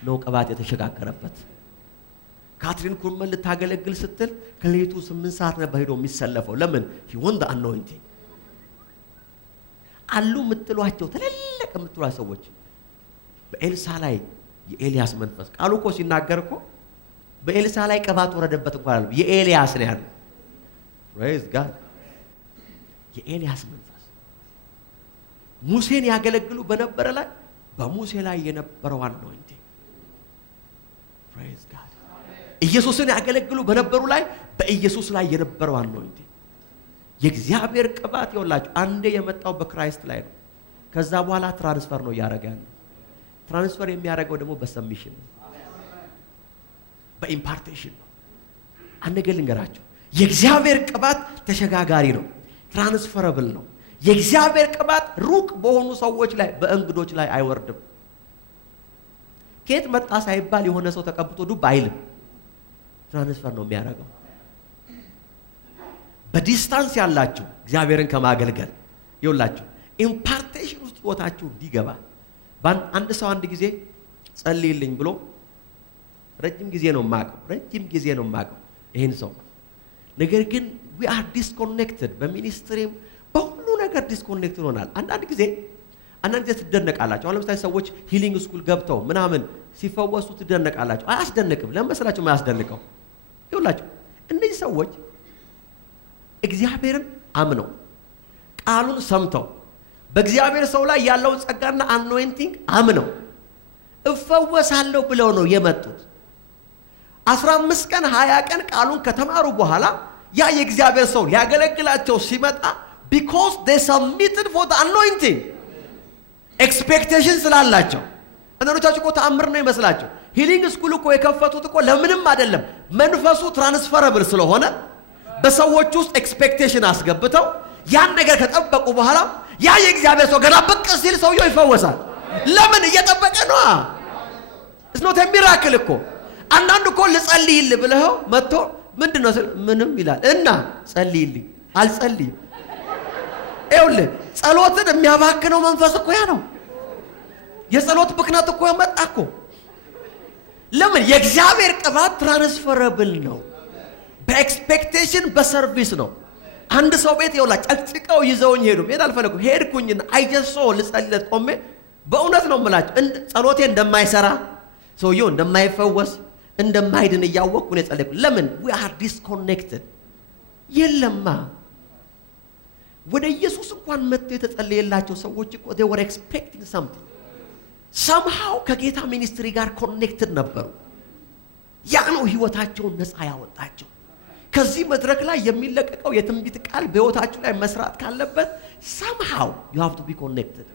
ነው ቅባት የተሸጋገረበት ካትሪን ኩልማን ልታገለግል ስትል ከሌሊቱ 8 ሰዓት ነበር ሄዶ የሚሰለፈው ለምን he won the anointing አሉ የምትሏቸው ተለለቀ የምትሏቸው ሰዎች በኤልሳ ላይ የኤልያስ መንፈስ ቃሉ እኮ ሲናገር እኮ በኤልሳ ላይ ቅባት ወረደበት እንኳን አለ የኤልያስ ነው ያለው praise god የኤልያስ መንፈስ ሙሴን ያገለግሉ በነበረ ላይ በሙሴ ላይ የነበረው anointing praise god ኢየሱስን ያገለግሉ በነበሩ ላይ በኢየሱስ ላይ የነበረው anointing የእግዚአብሔር ቅባት ይወላችሁ አንዴ የመጣው በክራይስት ላይ ነው ከዛ በኋላ ትራንስፈር ነው ያረጋል ትራንስፈር የሚያደርገው ደግሞ በሰብሚሽን ነው በኢምፓርቴሽን ነው አንድ ነገር ልንገራችሁ የእግዚአብሔር ቅባት ተሸጋጋሪ ነው ትራንስፈረብል ነው የእግዚአብሔር ቅባት ሩቅ በሆኑ ሰዎች ላይ በእንግዶች ላይ አይወርድም ከየት መጣ ሳይባል የሆነ ሰው ተቀብቶ ዱብ አይልም ትራንስፈር ነው የሚያደርገው በዲስታንስ ያላችሁ እግዚአብሔርን ከማገልገል ይውላችሁ ኢምፓርቴሽን ውስጥ ወታችሁ እንዲገባ አንድ ሰው አንድ ጊዜ ጸልይልኝ ብሎ ረጅም ጊዜ ነው የማቀው ይሄን ሰው ነገር ግን we are disconnected በሚኒስትሪም በሁሉ ነገር ዲስኮኔክትድ ሆናል አንዳንድ ጊዜ ትደነቃላችሁ አሁን ለምሳሌ ሰዎች ሂሊንግ ስኩል ገብተው ምናምን ሲፈወሱ ትደነቃላችሁ አያስደንቅም ለምሳሌ ማያስደንቀው ይውላችሁ እነዚህ ሰዎች እግዚአብሔርን አምነው ቃሉን ሰምተው በእግዚአብሔር ሰው ላይ ያለው ጸጋና አኖይንቲንግ አምነው እፈወሳለሁ ብለው ነው የመጡት 15 ቀን 20 ቀን ቃሉን ከተማሩ በኋላ ያ የእግዚአብሔር ሰው ሊያገለግላቸው ሲመጣ because they submitted for the anointing expectation ስላላቸው አንዳንዶቻችሁ እኮ ተአምር ነው ይመስላችሁ ሂሊንግ ስኩል እኮ የከፈቱት እኮ ለምንም አይደለም መንፈሱ ትራንስፈረብል ስለሆነ በሰዎች ውስጥ ኤክስፔክቴሽን አስገብተው ያን ነገር ከጠበቁ በኋላ ያ የእግዚአብሔር ሰው ገና ብቅ ሲል ሰውየው ይፈወሳል ለምን እየጠበቀ ነው it's not a miracle እኮ አንዳንድ እኮ ልጸልይል ብለው መጥቶ ምንድነው ምንም ይላል እና ጸልይልኝ አልጸልይም ይኸውልህ ጸሎትን የሚያባክነው መንፈስ እኮ ያ ነው የጸሎት ብክነት እኮ መጣ እኮ ለምን የእግዚአብሔር ቅባት ትራንስፈረብል ነው በኤክስፔክቴሽን በሰርቪስ ነው አንድ ሰው ቤት ይውላ ጨቅጭቀው ይዘውኝ ሄዱ ሜዳ አልፈለኩ ሄድኩኝና አይጀሶ ልጸልይለት ቆሜ በእውነት ነው የምላችሁ ጸሎቴ እንደማይሰራ ሰውየው እንደማይፈወስ እንደማይድን እያወቅኩ ነው ጸለይኩ ለምን we are disconnected የለማ ወደ ኢየሱስ እንኳን መጥተው የተጸለየላቸው ሰዎች እኮ they were expecting something somehow ከጌታ ሚኒስትሪ ጋር ኮኔክትድ ነበሩ ያ ነው ህይወታቸውን ነፃ ያወጣቸው ከዚህ መድረክ ላይ የሚለቀቀው የትንቢት ቃል በሕይወታችሁ ላይ መስራት ካለበት somehow you have to be connected።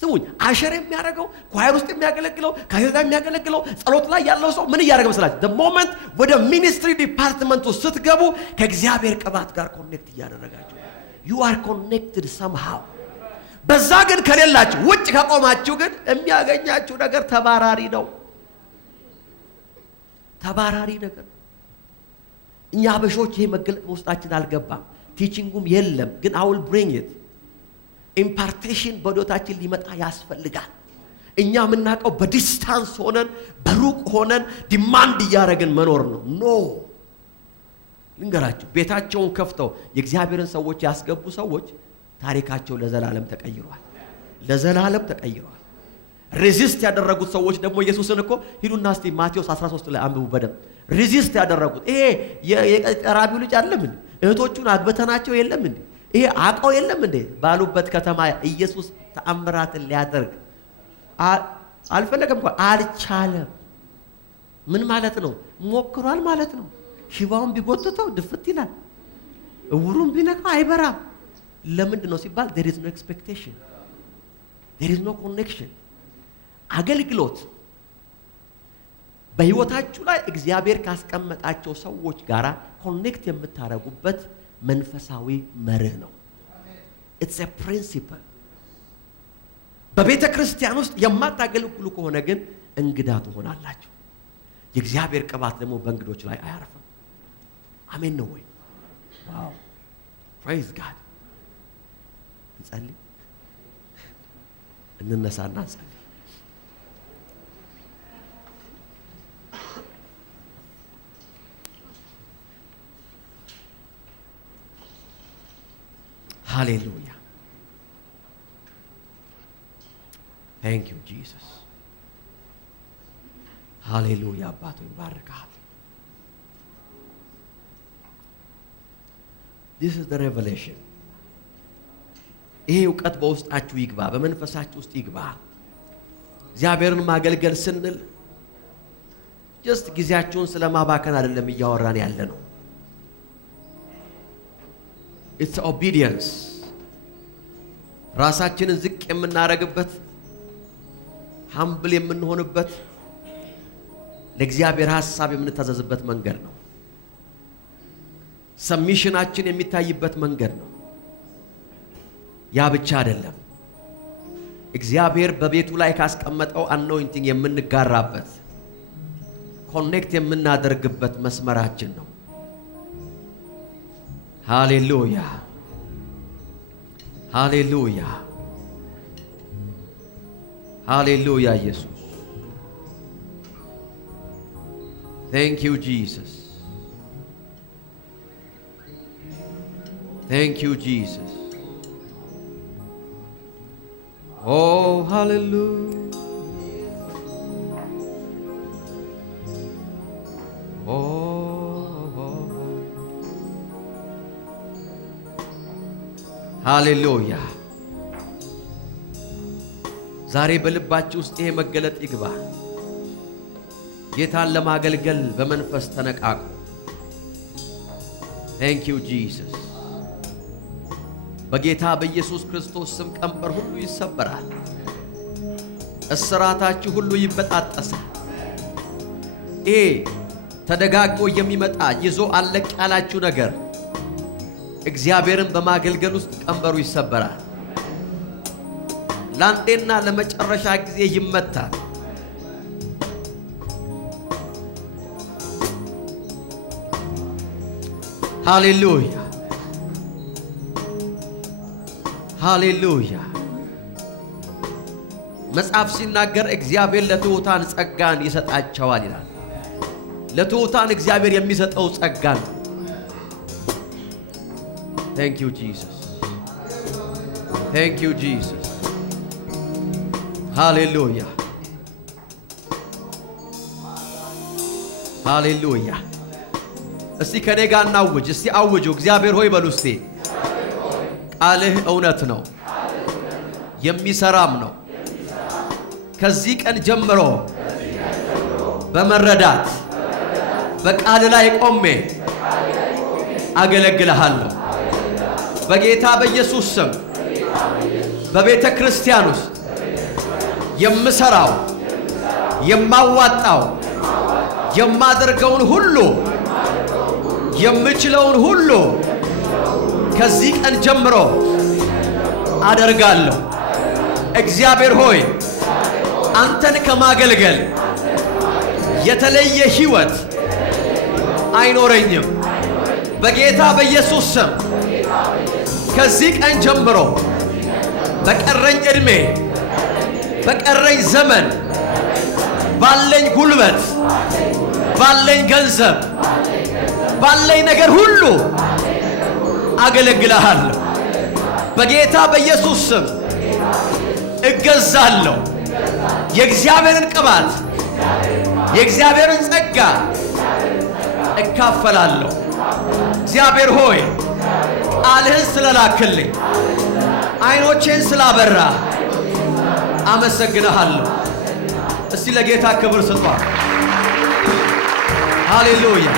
ስሙኝ፣ አሸር የሚያደርገው ኳየር ውስጥ የሚያገለግለው ካሴታ የሚያገለግለው ጸሎት ላይ ያለው ሰው ምን እያደረገ መስላችሁ? the moment ወደ ሚኒስትሪ ዲፓርትመንት ውስጥ ስትገቡ ከእግዚአብሔር ቅባት ጋር ኮኔክት እያደረጋችሁ you are connected somehow። በዛ ግን ከሌላችሁ ውጭ ከቆማችሁ ግን የሚያገኛችሁ ነገር ተባራሪ ነው። ተባራሪ ነገር። እኛ ሀበሾች ይሄ መገለጥ በውስጣችን አልገባም፣ ቲቺንጉም የለም። ግን I will bring it። ኢምፓርቴሽን በዶታችን ሊመጣ ያስፈልጋል። እኛ የምናውቀው በዲስታንስ ሆነን በሩቅ ሆነን ዲማንድ እያደረግን መኖር ነው። ኖ ልንገራችሁ፣ ቤታቸውን ከፍተው የእግዚአብሔርን ሰዎች ያስገቡ ሰዎች ታሪካቸው ለዘላለም ተቀይሯል። ለዘላለም ተቀይሯል። ሬዚስት ያደረጉት ሰዎች ደግሞ ኢየሱስን እኮ ሂዱና እስቲ ማቴዎስ 13 ላይ አንብቡ በደንብ። ሬዚስት ያደረጉት ይሄ የቀራቢው ልጅ አይደለም እንዴ? እህቶቹን አግብተናቸው የለም እንዴ? ይሄ አቀው የለም እንዴ ባሉበት ከተማ ኢየሱስ ተአምራትን ሊያደርግ አልፈለገም እንኳን አልቻለም። ምን ማለት ነው? ሞክሯል ማለት ነው። ሽባውን ቢጎትተው ድፍት ይላል፣ እውሩን ቢነካው አይበራም። ለምንድን ነው ሲባል there is no expectation፣ there is no connection። አገልግሎት በህይወታችሁ ላይ እግዚአብሔር ካስቀመጣቸው ሰዎች ጋራ ኮኔክት የምታረጉበት መንፈሳዊ መርህ ነው። it's a principle። በቤተ ክርስቲያን ውስጥ የማታገለግሉ ከሆነ ግን እንግዳ ትሆናላችሁ። የእግዚአብሔር ቅባት ደግሞ በእንግዶች ላይ አያርፍም። አሜን ነው ወይ? ዋው praise God። እንጸልይ፣ እንነሳና እንጸልይ። ሃሌሉያ። Thank you Jesus። ሃሌሉያ። አባቶ ይባርካል። This is the revelation። ይሄ ዕውቀት በውስጣችሁ ይግባ፣ በመንፈሳችሁ ውስጥ ይግባ። እግዚአብሔርን ማገልገል ስንል just ጊዜያችሁን ስለማባከን አይደለም እያወራን ያለ ነው። it's obedience። ራሳችንን ዝቅ የምናረግበት፣ humble የምንሆንበት፣ ለእግዚአብሔር ሐሳብ የምንታዘዝበት መንገድ ነው። ሰሚሽናችን የሚታይበት መንገድ ነው። ያ ብቻ አይደለም፣ እግዚአብሔር በቤቱ ላይ ካስቀመጠው አኖይንቲንግ የምንጋራበት፣ ኮኔክት የምናደርግበት መስመራችን ነው። ሃሌሉያ ሃሌሉያ ሃሌሉያ። ኢየሱስ Thank you Jesus። Thank you Jesus። Oh hallelujah। ሃሌሉያ። ዛሬ በልባችሁ ውስጥ ይሄ መገለጥ ይግባ። ጌታን ለማገልገል በመንፈስ ተነቃቁ። Thank you Jesus። በጌታ በኢየሱስ ክርስቶስ ስም ቀንበር ሁሉ ይሰበራል። እስራታችሁ ሁሉ ይበጣጠሳል። ይሄ ተደጋግሞ የሚመጣ ይዞ አለቅ ያላችሁ ነገር እግዚአብሔርን በማገልገል ውስጥ ቀንበሩ ይሰበራል። ለአንዴና ለመጨረሻ ጊዜ ይመታል። ሃሌሉያ ሃሌሉያ። መጽሐፍ ሲናገር እግዚአብሔር ለትሑታን ጸጋን ይሰጣቸዋል ይላል። ለትሑታን እግዚአብሔር የሚሰጠው ጸጋ ነው። Thank you Jesus። Thank you Jesus። ሃሌሉያ ሃሌሉያ። እስቲ ከኔ ጋር እናውጅ። እስቲ አውጁ። እግዚአብሔር ሆይ በሉ እስቲ። ቃልህ እውነት ነው፣ የሚሰራም ነው። ከዚህ ቀን ጀምሮ በመረዳት በቃል ላይ ቆሜ አገለግልሃለሁ። በጌታ በኢየሱስ ስም በቤተ ክርስቲያን ውስጥ የምሰራው የማዋጣው የማደርገውን ሁሉ የምችለውን ሁሉ ከዚህ ቀን ጀምሮ አደርጋለሁ። እግዚአብሔር ሆይ አንተን ከማገልገል የተለየ ሕይወት አይኖረኝም። በጌታ በኢየሱስ ስም ከዚህ ቀን ጀምሮ በቀረኝ ዕድሜ በቀረኝ ዘመን ባለኝ ጉልበት ባለኝ ገንዘብ ባለኝ ነገር ሁሉ አገለግልሃለሁ። በጌታ በኢየሱስ ስም እገዛለሁ። የእግዚአብሔርን ቅባት የእግዚአብሔርን ጸጋ እካፈላለሁ። እግዚአብሔር ሆይ ቃልህን ስለላክልኝ አይኖቼን ስላበራ አመሰግንሃለሁ። እስቲ ለጌታ ክብር ስጧ። ሃሌሉያ።